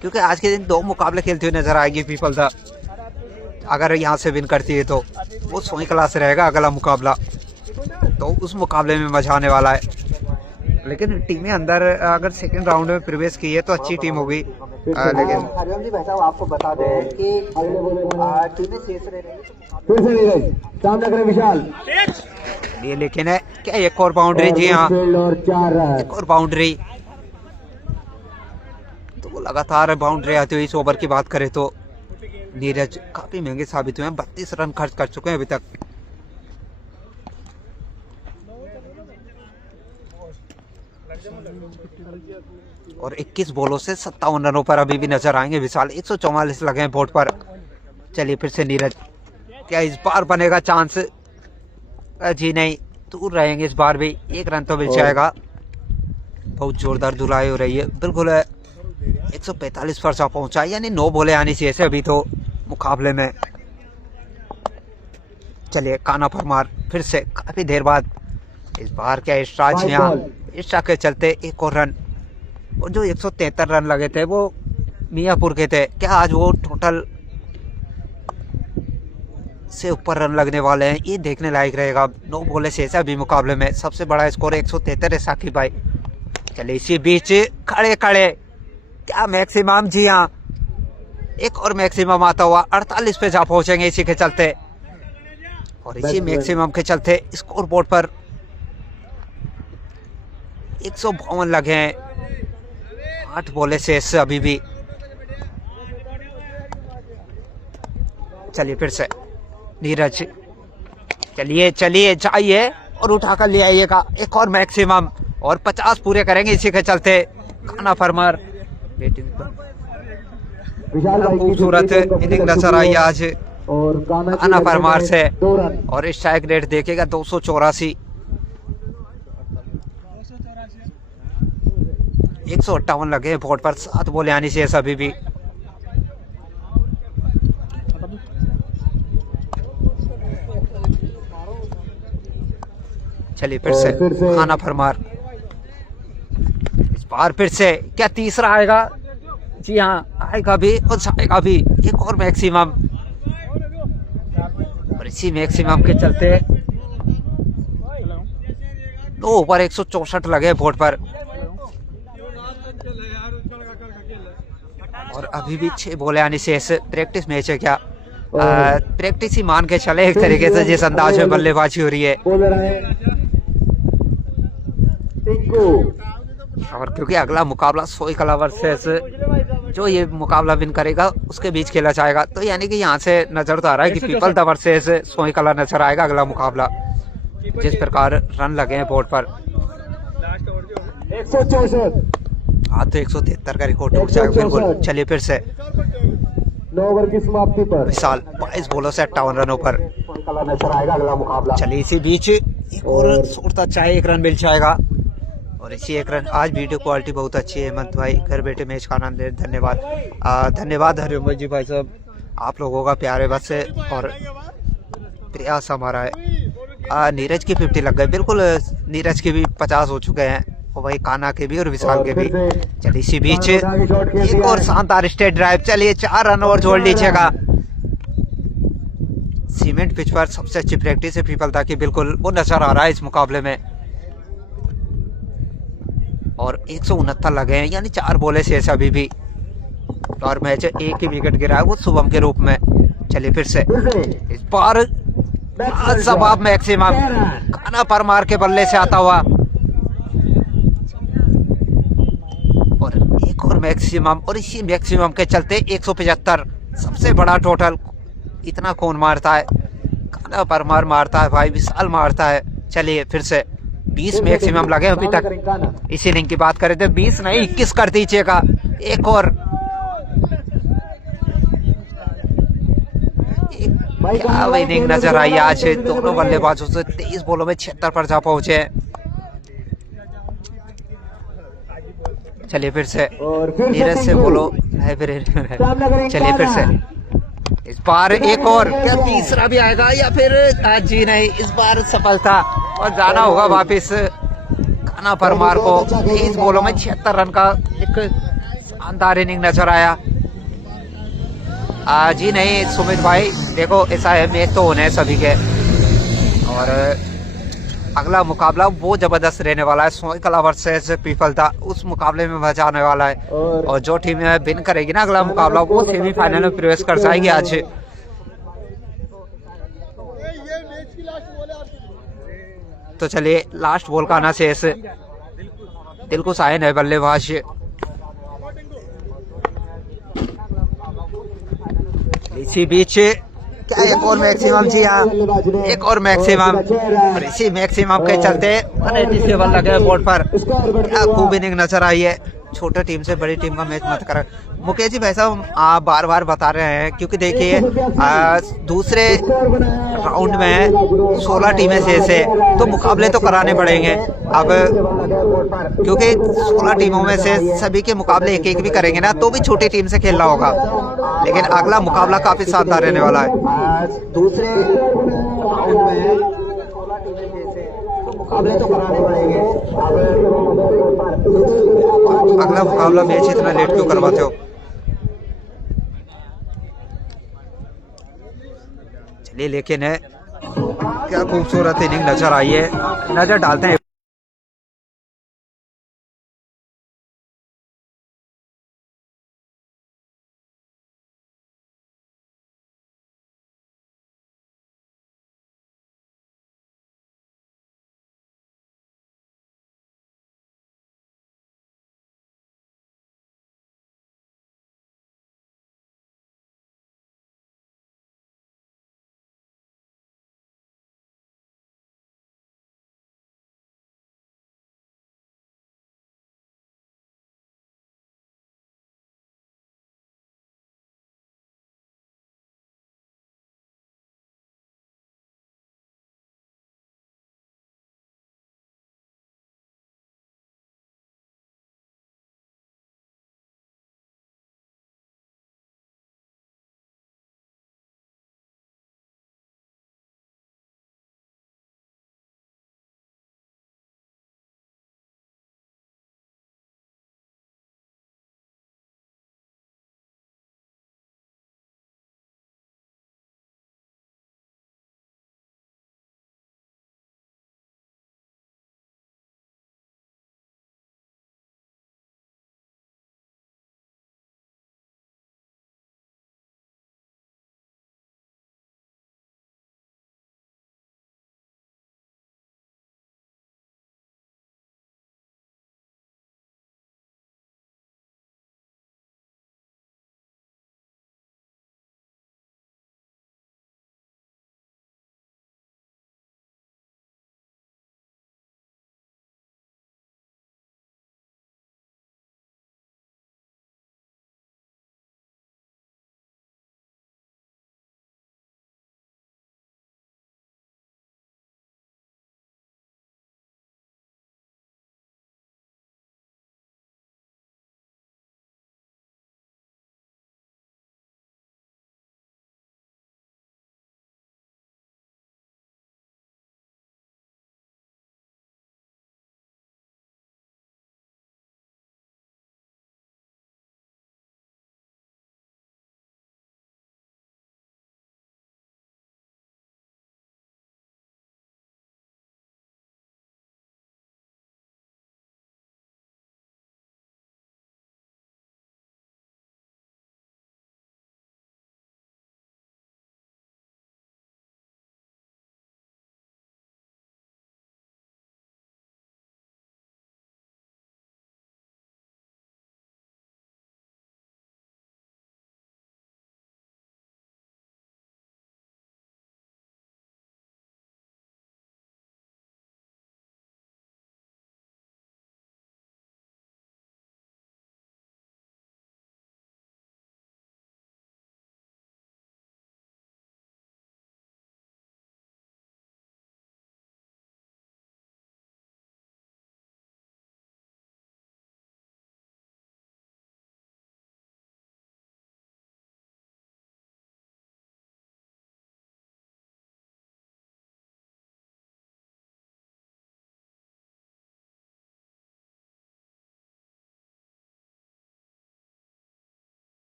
क्योंकि आज के दिन 2 मुकाबले खेलते हुए नजर आएगी पीपलदा। अगर यहाँ से विन करती है तो वो सोई कला से रहेगा अगला मुकाबला, तो उस मुकाबले में मजा आने वाला है। लेकिन टीमें अंदर अगर सेकंड राउंड में प्रवेश की है तो अच्छी टीम होगी। लेकिन हरिओम जी भाई साहब, आपको बता दें कि अगले बॉलर हैं टीमें शेष रह रही फिर से नीरज, सामने करें विशाल, ये, लेकिन है क्या एक और बाउंड्री। जी हाँ, फील्ड और 4 रन। एक और बाउंड्री। तो लगातार बाउंड्री आती हुई इस ओवर की बात करें तो नीरज काफी महंगे साबित हुए हैं। 32 रन खर्च कर चुके हैं अभी तक। और 21 बॉलों से 57 रनों पर अभी भी नजर आएंगे विशाल। 144 लगे हैं बोर्ड पर। चलिए फिर से नीरज, क्या इस बार बनेगा चांस? जी नहीं, दूर रहेंगे इस बार भी। 1 रन तो मिल जाएगा। बहुत जोरदार धुलाई हो रही है, बिल्कुल 145 पर पहुंचा, यानी 9 बॉलें आनी चाहिए से अभी तो मुकाबले में। चलिए, काना परमार फिर से काफी देर बाद, इस बार क्या इशराज यहाँ इशरा के चलते 1 और रन। और जो 173 रन लगे थे वो मियाँपुर के थे, क्या आज वो टोटल से ऊपर रन लगने वाले हैं? ये देखने लायक रहेगा। 9 बॉलें शेष है अभी मुकाबले में। सबसे बड़ा स्कोर 173 है साकिब भाई। चलिए, इसी बीच खड़े खड़े क्या मैक्सिमम, जी हाँ, एक और मैक्सिमम आता हुआ 48 पे जा पहुंचेंगे इसी के चलते। और इसी मैक्सिमम के चलते स्कोर बोर्ड पर 152 लगे हैं। 8 बॉलें शेष अभी भी। चलिए फिर से नीरज, चलिए चलिए जाइए और उठा कर ले आइएगा। एक और मैक्सिमम और 50 पूरे करेंगे इसी के चलते। खाना फरमार विशाल भाई की खूबसूरत इनिंग नजर आई आज और खाना फरमार से। 2 रन। और स्ट्राइक रेट देखेगा 284। 158 लगे बोर्ड पर। 7 बॉलें आनी चाहिए अभी भी। चलिए फिर से खाना फरमार। इस बार फिर से क्या तीसरा आएगा? जी हाँ, आएगा भी और जाएगा भी। एक और मैक्सिमम, और इसी मैक्सिमम के चलते 2 ओवर 164 लगे बोर्ड पर। और अभी भी 6 बॉलें आनी शेष। प्रैक्टिस मैच है क्या? प्रैक्टिस ही मान के चले एक तरीके से, जिस अंदाज में बल्लेबाजी हो रही है। और क्योंकि अगला मुकाबला सोई कला वर्सेस, जो ये मुकाबला विन करेगा उसके बीच खेला जाएगा, तो यानी कि यहाँ से नजर तो आ रहा है कि पीपलदा वर्सेस सोई कला नजर आएगा अगला मुकाबला। जिस प्रकार रन लगे हैं बोर्ड पर, 164। आज तो 173 का रिकॉर्ड टूट जाएगा बिल्कुल। चलिए फिर से 9 ओवर की समाप्ति पर विशाल 22 बॉलों से 58 रनों पर। नजर आएगा अगला मुकाबला। चलिए, इसी बीच एक और सूरता चाहे 1 रन मिल जाएगा। और इसी 1 रन। आज वीडियो क्वालिटी बहुत अच्छी है हेमंत भाई, घर बैठे मैच का आनंद ले। धन्यवाद। धन्यवाद हरिओम जी भाई साहब, आप लोगों का प्यारे बस से और प्रयास हमारा है। नीरज की 50 लग गए बिल्कुल। नीरज के भी 50 हो चुके हैं, और वही काना के भी और विशाल के भी। चलिए, इसी बीच एक और शानदार स्ट्रेट ड्राइव। चलिए, 4 रन और जोड़ लीजिएगा। सीमेंट पिच पर सबसे अच्छी प्रैक्टिस है पीपलदा की, बिल्कुल वो नजर आ रहा है इस मुकाबले में। और 169 लगे हैं, यानी 4 बॉलें शेष अभी भी। और मैच एक ही विकेट गिरा है, वो शुभम के रूप में। चलिए फिर से इस बार जवाब मैक्सिमम खाना परमार के बल्ले से आता हुआ। और एक और मैक्सिमम, और इसी मैक्सिमम के चलते 175 सबसे बड़ा टोटल। इतना कौन मारता है? खाना परमार मारता है भाई, विशाल मारता है। चलिए फिर से 20 मैक्सिमम लगे अभी तक। इसी इनिंग की बात करें तो 20 नहीं 21 कर दीजिएगा। एक और क्या इनिंग नजर आई आज दोनों बल्लेबाजों से। 23 बॉलों में 76 पर जा पहुंचे। चलिए फिर से और फिर से नीरज से सिंगल। बोलो है फिर चलिए फिर से इस बार एक और क्या तीसरा भी आएगा या फिर आज जी नहीं, इस बार सफलता और जाना होगा वापिस कान्हा परमार को। 30 बॉलों में 76 रन का एक शानदार इनिंग नजर आया। जी नहीं सुमित भाई, देखो ऐसा है मैच तो होने हैं सभी के, और अगला मुकाबला वो जबरदस्त रहने वाला है। सोईकला वर्सेस पीपलता, उस मुकाबले में मजा आने वाला है। और जो टीम विन करेगी ना अगला मुकाबला, वो सेमीफाइनल में प्रवेश कर जाएगी आज। तो चलिए लास्ट बॉल का आना शेष, दिलकुश आए नए बल्लेबाज। इसी बीच क्या एक और मैक्सिमम जी हाँ, एक और मैक्सिमम, और इसी मैक्सिमम के चलते 187 लगे बोर्ड पर। क्या खूब इनिंग नजर आई है। छोटे टीम से बड़ी टीम का मैच मत कर। मुकेश जी भाई साहब आप बार बार बता रहे हैं, क्योंकि देखिए दूसरे राउंड में 16 टीमें शेष है, तो मुकाबले तो कराने पड़ेंगे अब, क्योंकि 16 टीमों में से सभी के मुकाबले एक एक भी करेंगे ना, तो भी छोटी टीम से खेलना होगा। लेकिन अगला मुकाबला काफी शानदार रहने वाला है। दूसरे राउंड में मुकाबले तो कराने पड़ेंगे। अगला मुकाबला मैच इतना लेट क्यों करवाते हो? चलिए लेकिन है क्या खूबसूरत इनिंग नजर आई है। नजर डालते हैं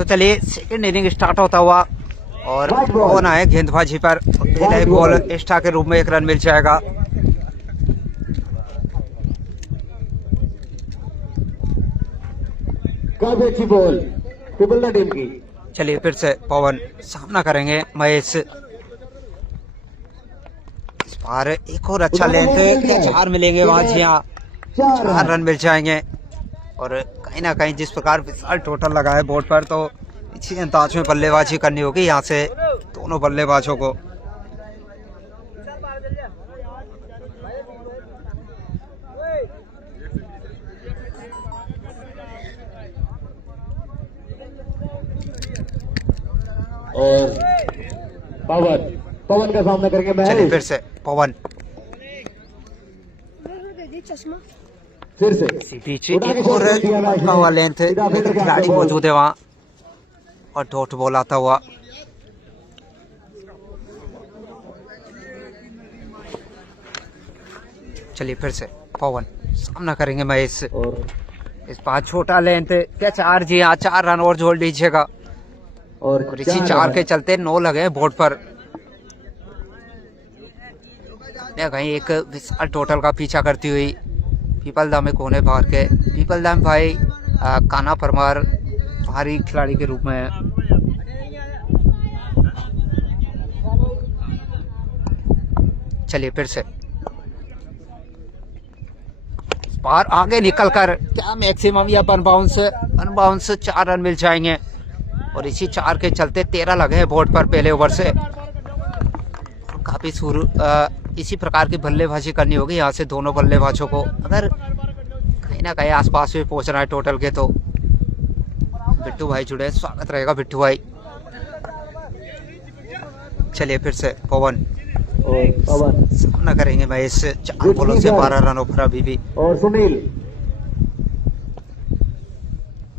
तो चलिए सेकंड इनिंग स्टार्ट होता हुआ और पवन आए गेंदबाजी पर, पहला ही बॉल एक्स्ट्रा के रूप में 1 रन मिल जाएगा। काफी अच्छी बॉल ट्रिपल टीम की। चलिए फिर से पवन सामना करेंगे महेश। इस बार एक और अच्छा लेंथ, क्या 4 मिलेंगे वहां जी, हाँ 4 रन मिल जाएंगे। और कहीं ना कहीं जिस प्रकार विशाल टोटल लगा है बोर्ड पर, तो इसी अंदाज में बल्लेबाजी करनी होगी यहाँ से दोनों बल्लेबाजों को। और पवन का सामना करेंगे चलिए महेश। फिर से पवन, फिर से इसी बीच एक और लंबा हुआ लेंथ, लेकिन खिलाड़ी मौजूद है वहाँ और डॉट बॉल आता हुआ। चलिए फिर से पवन सामना करेंगे महेश। और इस बार छोटा लेंथ, क्या 4 जी, हाँ 4 रन और जोड़ लीजिएगा। और इसी 4 के चलते 9 लगे हैं बोर्ड पर। कहीं एक विशाल टोटल का पीछा करती हुई पीपलदा में कोने बाहर के पीपलदा में भाई काना परमार भारी खिलाड़ी के रूप में है। चलिए फिर से बाहर आगे निकलकर क्या मैक्सिमम या अनबाउंस 4 रन मिल जाएंगे। और इसी 4 के चलते 13 लगे हैं बोर्ड पर पहले ओवर से। काफी इसी प्रकार की बल्लेबाजी करनी होगी यहाँ से दोनों बल्लेबाजों को, अगर कहीं ना कहीं आसपास में पहुंचना है टोटल के। तो बिट्टू भाई जुड़े, स्वागत रहेगा बिट्टू भाई। चलिए फिर से पवन सामना करेंगे महेश। 4 बॉलों से 12 रनों पर अभी भी। और सुनील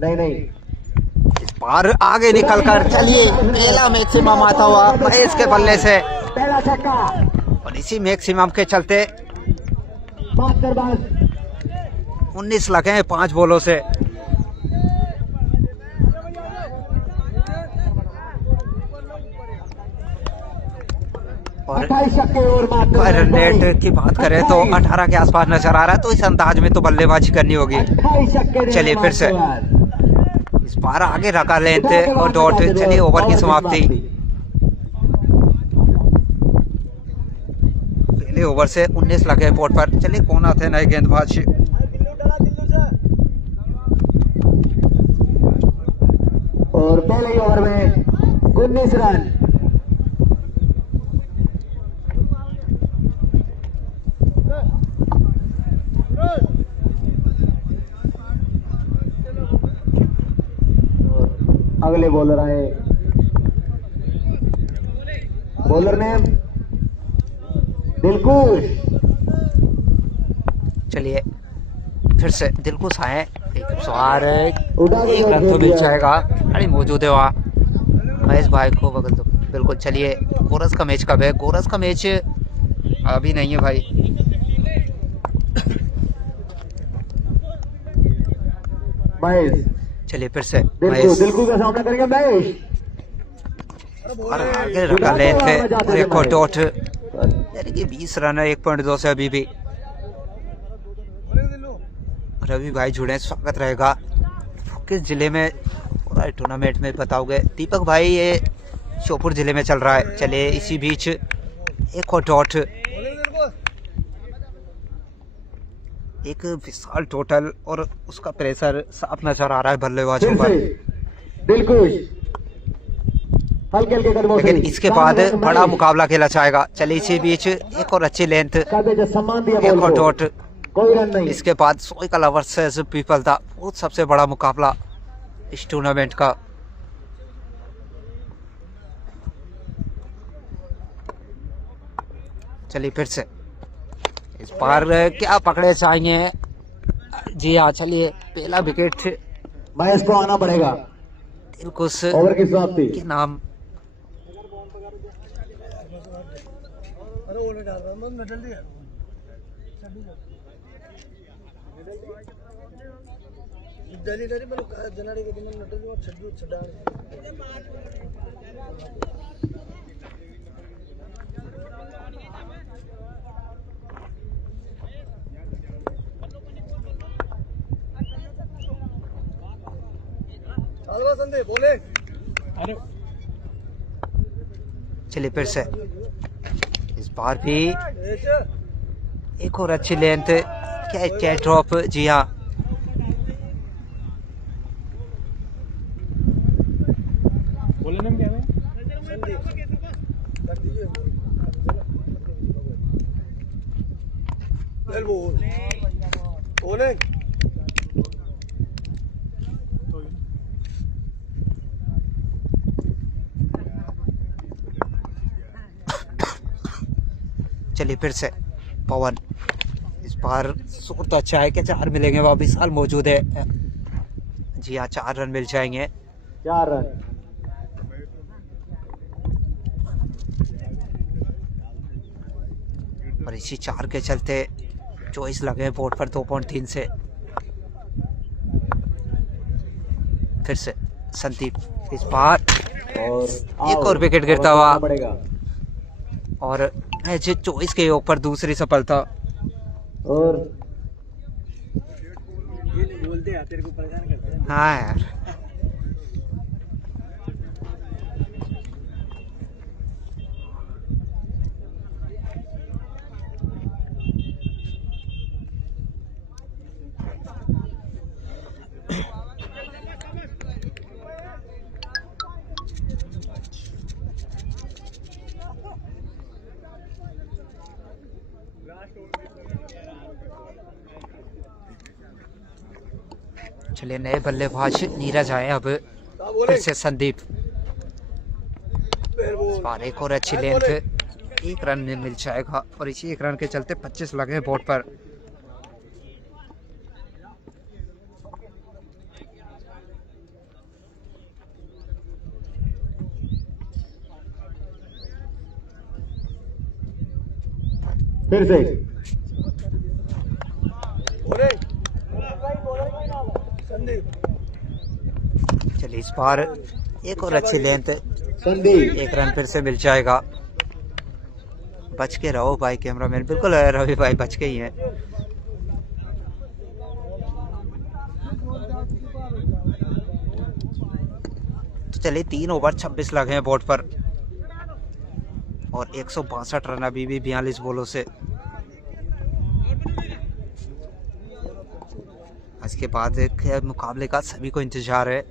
नहीं इस बार आगे निकलकर चलिए पहला मैक्सिमम आता हुआ महेश के बल्ले से, पहला छक्का। और इसी मैक्सिमम के चलते 19 लगे हैं 5 बॉलों से। और पर नेट की बात करें तो 18 के आसपास नजर आ रहा है, तो इस अंदाज में तो बल्लेबाजी करनी होगी। चलिए फिर से इस बार आगे रखा लेंथ और डॉट। चलिए ओवर की समाप्ति। पहले ओवर से 19 लगे बोर्ड पर। चलिए कौन आते हैं नए गेंदबाज। और पहले ओवर में 19 रन। अगले बॉलर आए, बॉलर नेम दिलकुश। चलिए फिर से दिलकुश आए। एक सवार 1 रन तो मिल जाएगा, खिलाड़ी मौजूद है वहाँ। महेश भाई को बगल दो, बिल्कुल। चलिए कोरस का मैच कब है? कोरस का मैच अभी नहीं है भाई। महेश, चलिए फिर से महेश दिलकुश का सामना करेंगे महेश। और आगे रखा लेंथ एक और डॉट, यानी कि 20 रन है 1.2 से अभी भी। रवि भाई जुड़े, स्वागत रहेगा। किस जिले में पूरा टूर्नामेंट में बताओगे? दीपक भाई ये श्योपुर जिले में चल रहा है। चलिए इसी बीच एक और डॉट, एक विशाल टोटल और उसका प्रेशर साफ नजर आ रहा है बल्लेबाजों पर। दिलकुश हल्के हल्के कदमों से, लेकिन इसके बाद बड़ा मुकाबला खेला जाएगा। चलिए इसी बीच एक और अच्छी लेंथ, सम्मान दिया एक और बॉल को। डॉट। कोई रन नहीं। इसके बाद सोईकला वर्सेस पीपलदा, बहुत सबसे बड़ा मुकाबला इस टूर्नामेंट का। चलिए फिर से इस बार क्या पकड़े जाएंगे जी हाँ। चलिए पहला विकेट महेश को आना पड़ेगा। दिलकुश ओवर की समाप्ति। के नाम। दिल्ली dari belum जनवरी के दिन नटल जो छड्डू छड्डा हलवा संदे बोले अरे चलिए फिर से इस बार भी एक और अच्छी लेंथ, क्या ड्रॉप, जी हाँ बोले नाम क्या है संदीप कर दीजिए वेल बोले चलिए फिर से पवन, इस बार स्कोर तो अच्छा है कि 4 मिलेंगे, वह विशाल मौजूद है। जी हाँ 4 रन मिल जाएंगे। 4 रन। और इसी 4 के चलते चॉइस लगे बोर्ड पर 2.3 से। फिर से संदीप, इस बार और एक और विकेट गिरता हुआ पड़ेगा और मैच चॉइस के ऊपर दूसरी सफलता। और ये नहीं बोलते यार, तेरे को परेशान करते हैं। हाँ यार, चलिए नए बल्लेबाज नीरज आए। अब फिर से संदीप, इस बार एक और अच्छी लेंथ, 1 रन मिल जाएगा और इसी 1 रन के चलते 25 लगे बोर्ड पर। फिर से बोले संदीप चलिए इस बार एक और अच्छी लेंथ, संदीप 1 रन फिर से मिल जाएगा। बच के रहो भाई कैमरामैन, बिल्कुल रवि भाई बच के ही हैं। तो चलिए 3 ओवर 26 लगे हैं बोर्ड पर और 162 रन अभी भी 42 बॉलों से। इसके बाद एक मुकाबले का सभी को इंतजार है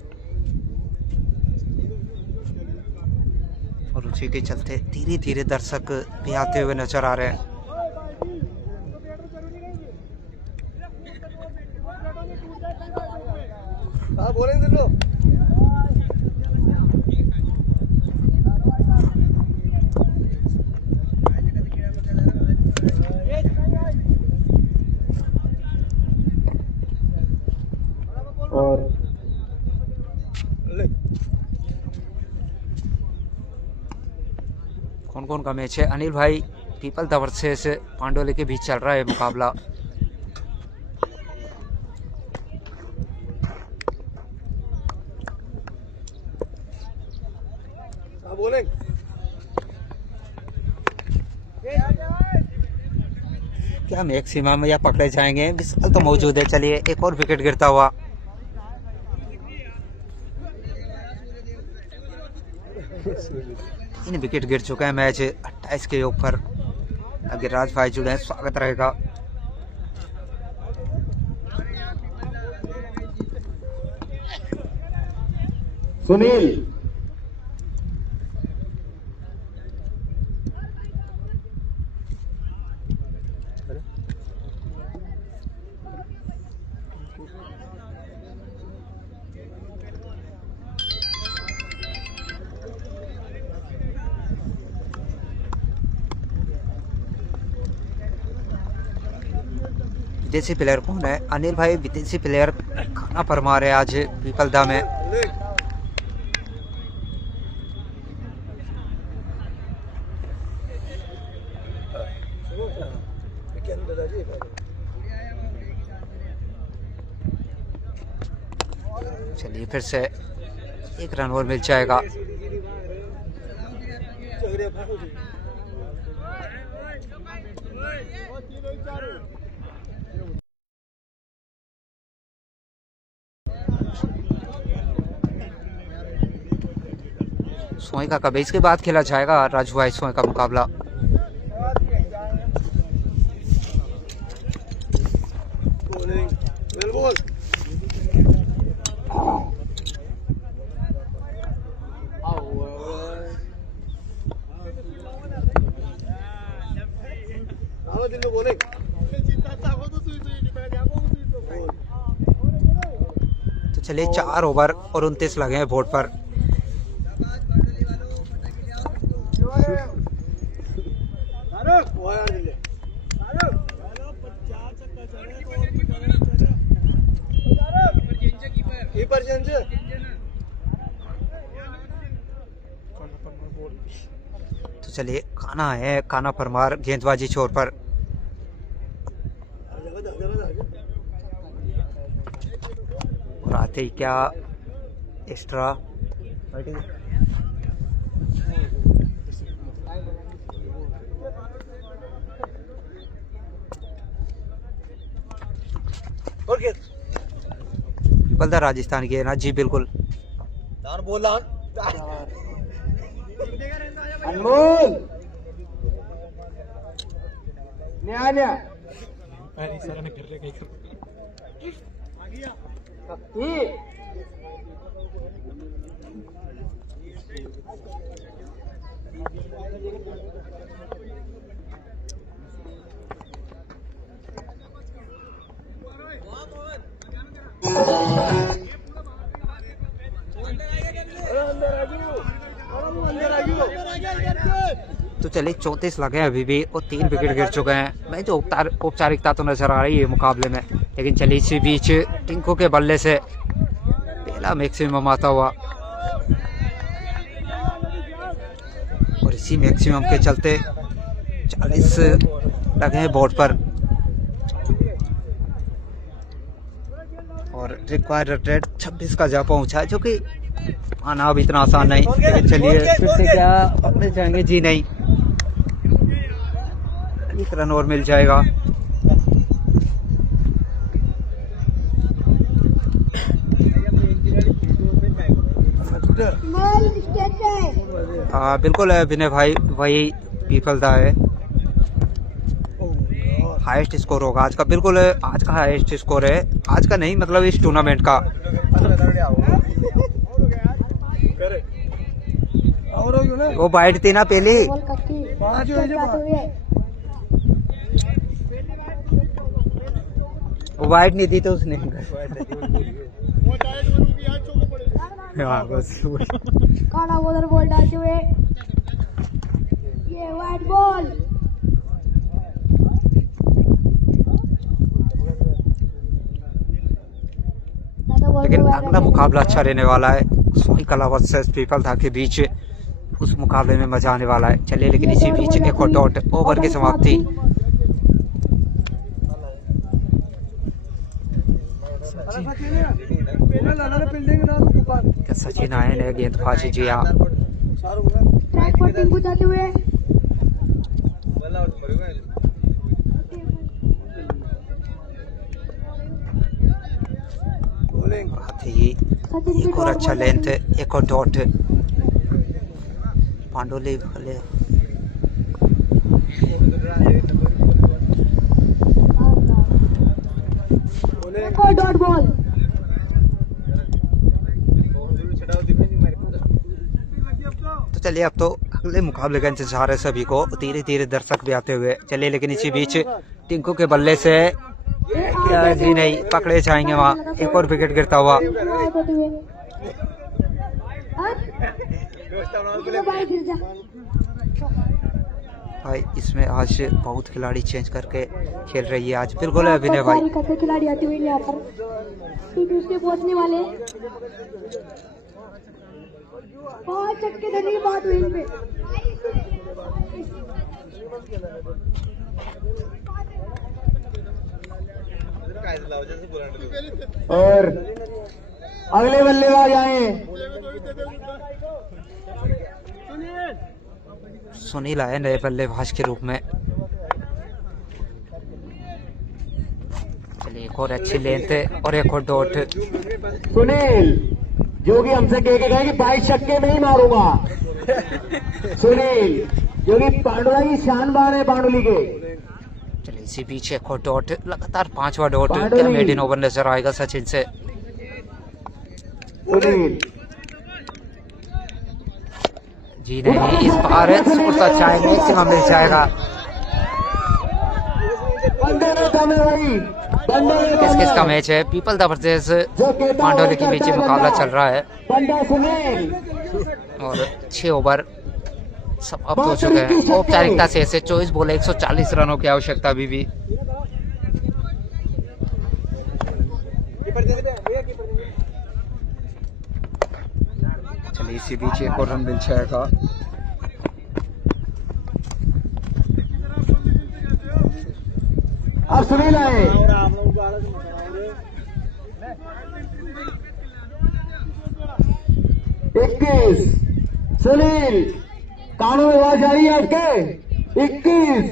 और उसी के चलते धीरे धीरे दर्शक भी आते हुए नजर आ रहे हैं। हाँ बोलेंगे लो और कौन कौन का मैच है अनिल भाई? पीपल द वर्सेस पांडोले के बीच चल रहा है मुकाबला। हाँ बोलेंगे क्या मैक्सिमम या पकड़े जाएंगे? विशाल तो मौजूद है। चलिए एक और विकेट गिरता हुआ। इन विकेट गिर चुका है मैच 28 के ऊपर। अगर राज भाई जुड़े हैं, स्वागत रहेगा। सुनील विदेशी प्लेयर कौन है अनिल भाई? विदेशी प्लेयर खाना फरमा रहे आज पीपलदा में। चलिए फिर से 1 रन और मिल जाएगा। सोई का कब इसके बाद खेला जाएगा राजू भाई सोई का मुकाबला। तो चलिए 4 ओवर और 29 लगे हैं बोर्ड पर। तो चलिए खाना है, खाना परमार गेंदबाजी छोर पर। और आते ही क्या एक्स्ट्रा बल्दा राजस्थान के ना जी बिल्कुल अनमोल न्याया तो चलिए 34 लगे हैं अभी भी और 3 विकेट गिर चुके हैं। मैं जो औपचारिकता तो नजर आ रही है मुकाबले में, लेकिन चलिए इसी बीच टिंकू के बल्ले से पहला मैक्सिमम आता हुआ और इसी मैक्सिमम के चलते 40 लगे हैं बोर्ड पर और रिक्वायर्ड रेट 26 का जा पहुंचा है, जो कि आना अब इतना आसान नहीं। लेकिन चलिए फिर से क्या पकड़े जाएंगे जी नहीं, 1 रन और मिल जाएगा। बिल्कुल विनय भाई, वही विफलता है। हाईएस्ट स्कोर होगा आज का, बिल्कुल आज का हाईएस्ट स्कोर है, आज का नहीं मतलब इस टूर्नामेंट का। वो बाइट थी ना पहली, वो वाइट नहीं दी तो उसने काला बॉलर बॉल डालते हुए ये वाइट बॉल। लेकिन अगला मुकाबला अच्छा रहने वाला है, सोई कला वर्सेस पीपल था के बीच। उस मुकाबले में मजा आने वाला है। चलिए लेकिन इसी बीच एक और डॉट, ओवर की समाप्ति। सचिन आए ने गेंदबाजी जी हाँ। ट्रैक पर टिंकू जाते हुए एक और अच्छा लेंथ, एक और डॉट। पांडोली भले डॉट बॉल। तो चलिए अब तो अगले मुकाबले का इंतजार है सभी को, धीरे धीरे दर्शक भी आते हुए। चलिए लेकिन इसी बीच टिंकू के बल्ले से क्या जी नहीं, पकड़े जाएंगे वहाँ। एक और विकेट गिरता हुआ। भाई इसमें आज बहुत खिलाड़ी चेंज करके खेल रही है आज, बिल्कुल है विनय भाई। खिलाड़ी आते हुए यहाँ पर क्योंकि उसके पहुंचने वाले बहुत चटके धरने की बात हुई इनपे। और अगले बल्लेबाज आए। सुनील आए नए बल्लेबाज के रूप में। चलिए एक और अच्छी लेंथ और एक और डॉट। सुनील जो कि हमसे कह के गए कि 22 छक्के नहीं मारूंगा। सुनील जो कि पांडुला की शान बार है पांडुली के। चलिए इसी बीच एक और डॉट, लगातार 5वां डॉट। पांडुली। क्या मेड इन ओवर नजर आएगा सचिन से? सुनील जी नहीं, इस बार सोचता चाहे मैक्सिमम मिल जाएगा। बंदे ने दम है भाई, बंदे ने किस दम किस का है। मैच है? पीपल द वर्सेस जो कहता है पांडोली वो के बीच करता है मुकाबला बंदा। चल रहा है बंदा सुनील और 6 ओवर समाप्त हो चुके हैं। औपचारिकता से ऐसे 24 बॉल 140 रनों की आवश्यकता अभी भी। चलिए इसी बीच एक और रन मिल जाएगा। अब सुनील आए। 21 सुनील कानों में आवाज आ रही है आपके। 21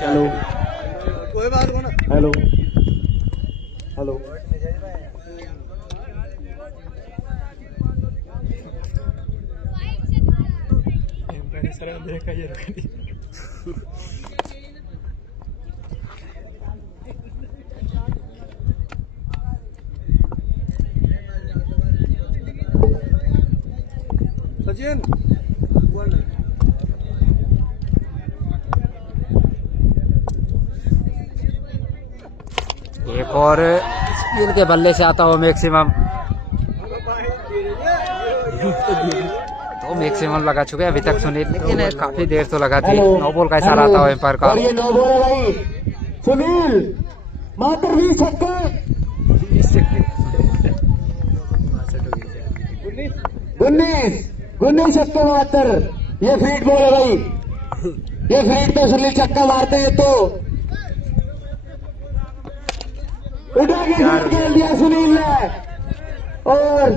हेलो हेलो हेलो सचिन एक और सुनील के बल्ले से आता हो मैक्सिमम। तो मैक्सिमम लगा चुके हैं अभी तक सुनील, लेकिन काफी देर तो लगा थी। 9 बॉल का इशारा आता हो एम्पायर का। और ये 9 बॉल है भाई। सुनील मात्र 20 छक्के। 19 छक्के मात्र। ये फीट बॉल है भाई। ये फीट तो सुनील छक्का मारते हैं तो उठा के शॉट खेल दिया सुनील ने। और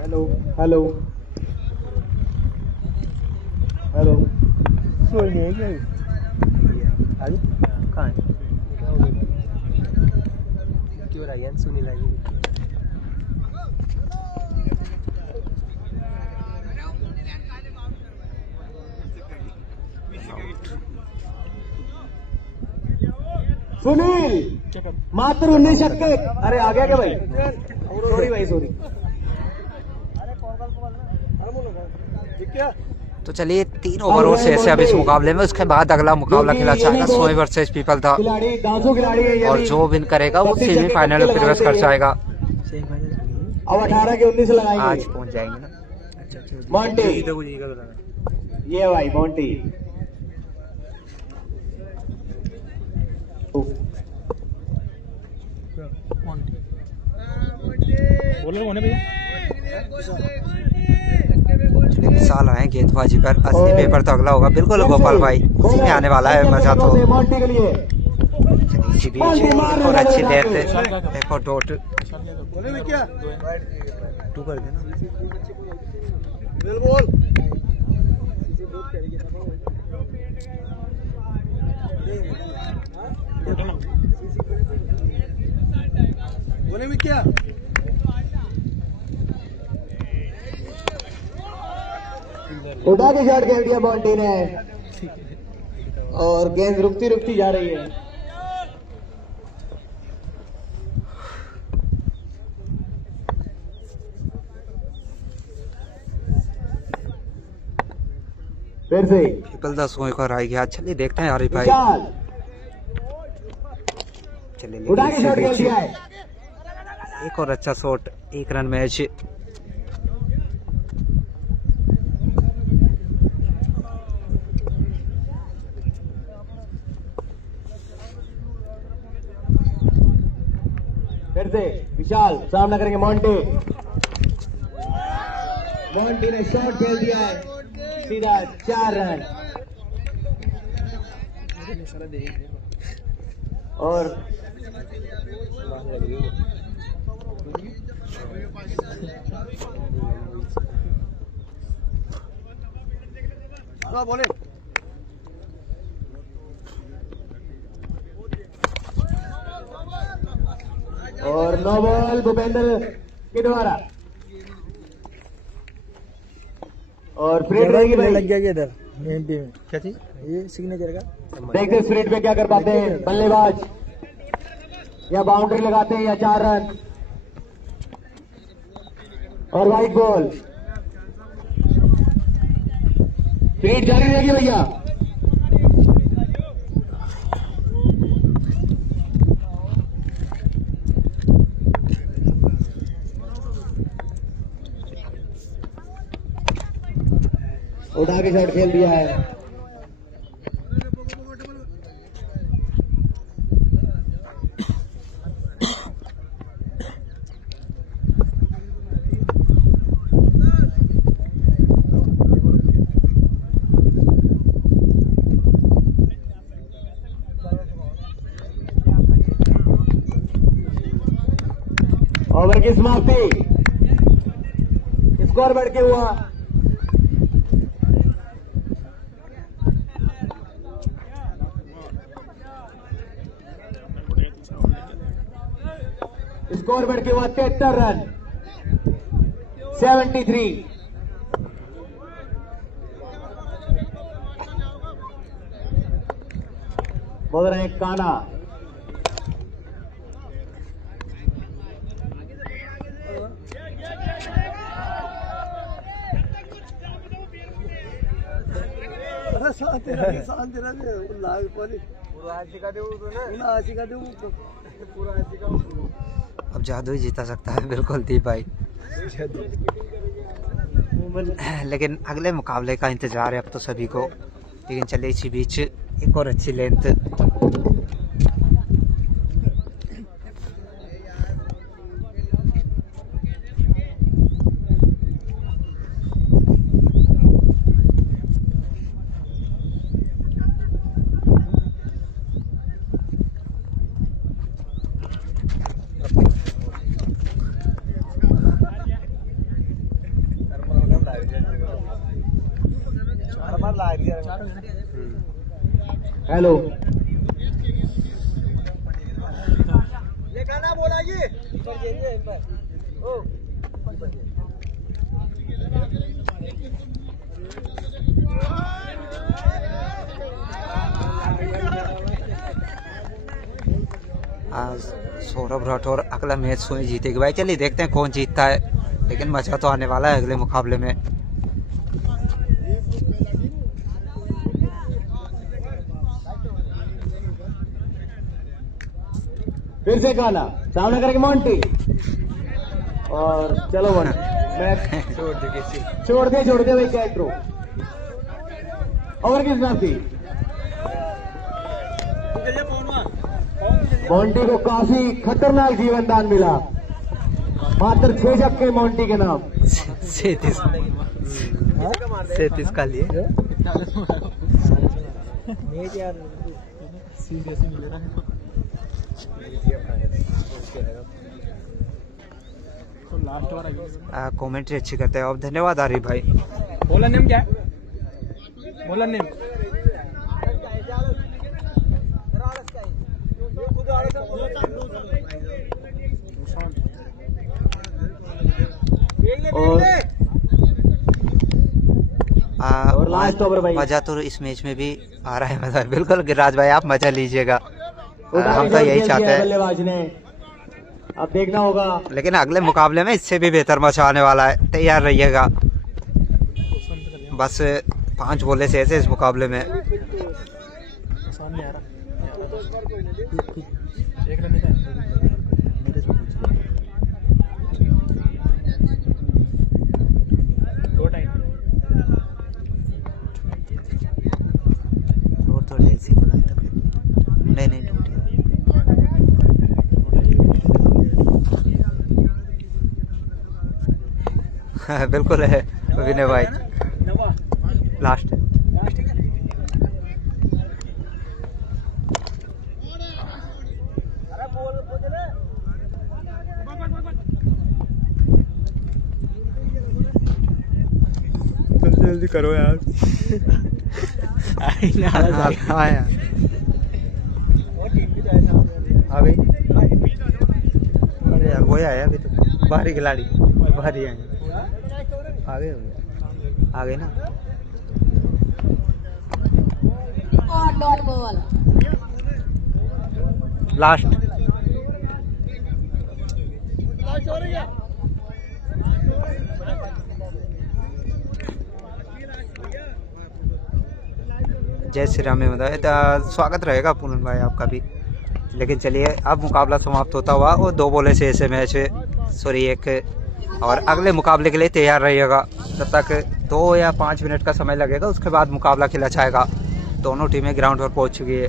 हेलो हेलो हेलो कहाँ है? क्यों रही है सुनील आई? सुनील मात्र 19 छक्के। अरे आ गया क्या भाई? सॉरी भाई सॉरी। तो चलिए 3 ओवरों से ऐसे अब इस मुकाबले में, उसके बाद अगला मुकाबला खेला जाएगा सोई वर्सेस पीपल था। खिलाड़ी दांसू खिलाड़ी है ये और भी। जो विन करेगा वो 32 सेमीफाइनल में छक्के प्रवेश कर लगाने जाएगा। अब 18 के 19 आज लगाएंगे। पहुंच जाएंगे ना। मॉन्टी ये भाई मॉन्टी। बोलो कौन है भैया? विशाल आए गेंदबाजी पर। असली पेपर तो अगला होगा बिल्कुल गोपाल भाई, उसी में आने वाला है मजा। तो मॉन्टी के लिए इसी बीच एक और अच्छी लेंथ, एक और डॉट। क्या टू कर देना। बोले में क्या? उठा के शॉट खेल दिया मॉन्टी ने और गेंद रुकती रुकती जा रही है। फिर से पीपल द सोई का रह गया। चलिए देखते हैं यार भाई। विशाल चलिए उठा के शॉट खेल देखिए दिया है। एक और अच्छा शॉट, 1 रन मैच। फिर से विशाल सामना करेंगे मोंटी। मोंटी ने शॉट खेल दिया है, सीधा 4 रन। और बोले और नो बॉल भूपेंद्र के द्वारा। और फ्री रहेगी भाई। लग गया इधर मेन टीम में। क्या चीज ये सिग्नेचर का? देखते स्प्रिट पे क्या कर पाते हैं बल्लेबाज, या बाउंड्री लगाते हैं या 4 रन। और वाइट बॉल, स्प्रिट जारी रहेगी भैया। उठा के शॉट खेल दिया है। ओवर की समाप्ति, स्कोर बढ़ के हुआ स्कोर बढ़ के हुआ 73 रन 73। बोल रहे हैं काना। अब जादू ही जीता सकता है बिल्कुल दीप भाई। लेकिन अगले मुकाबले का इंतजार है अब तो सभी को। लेकिन चलिए इसी बीच एक और अच्छी लेंथ। हेलो, ये गाना बोला ये आज सौरभ राठौर अगला मैच सोई जीतेगी भाई। चलिए देखते हैं कौन जीतता है, लेकिन मजा तो आने वाला है अगले मुकाबले में। फिर से काना सामना करेंगे मोंटी। और चलो वन मैं छोड़ दे भाई कैट्रो। ओवर की समाप्ति, मोंटी को काफी खतरनाक जीवन दान मिला। मात्र 6 छक्के मोंटी के नाम। 37 का लिए कमेंट्री अच्छी करते हैं। अब धन्यवाद आरिफ भाई। बोला नेम क्या है? बोला नेम और लास्ट ओवर भाई। मजा तो इस मैच में भी आ रहा है मजा। बिल्कुल गिरिराज भाई आप मजा लीजिएगा, हम तो यही चाहते हैं। बल्लेबाज ने अब देखना होगा, लेकिन अगले मुकाबले में इससे भी बेहतर मजा आने वाला है, तैयार रहिएगा। बस 5 बॉले से ऐसे इस मुकाबले में। बिल्कुल है विनय भाई। लास्ट जल्दी करो यार। हाँ यार अभी अरे यार वही आया अभी तो बाहरी खिलाड़ी बाहरी आए आ गए ना। और डॉट बॉल। लास्ट जय श्री राम में स्वागत रहेगा पूनम भाई आपका भी। लेकिन चलिए अब मुकाबला समाप्त होता हुआ और 2 बॉलें से ऐसे मैच सॉरी 1 और अगले मुकाबले के लिए तैयार रहिएगा। तब तक 2 या 5 मिनट का समय लगेगा, उसके बाद मुकाबला खेला जाएगा। दोनों टीमें ग्राउंड पर पहुंच चुकी है।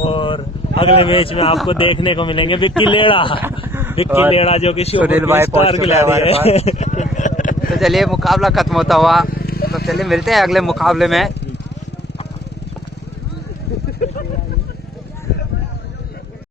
और अगले मैच में आपको देखने को मिलेंगे विक्की लेड़ा जो कि सुनील भाई पहुंच चुके हैं हमारे पास। तो चलिए मुकाबला खत्म होता हुआ, तो चलिए मिलते हैं अगले मुकाबले में।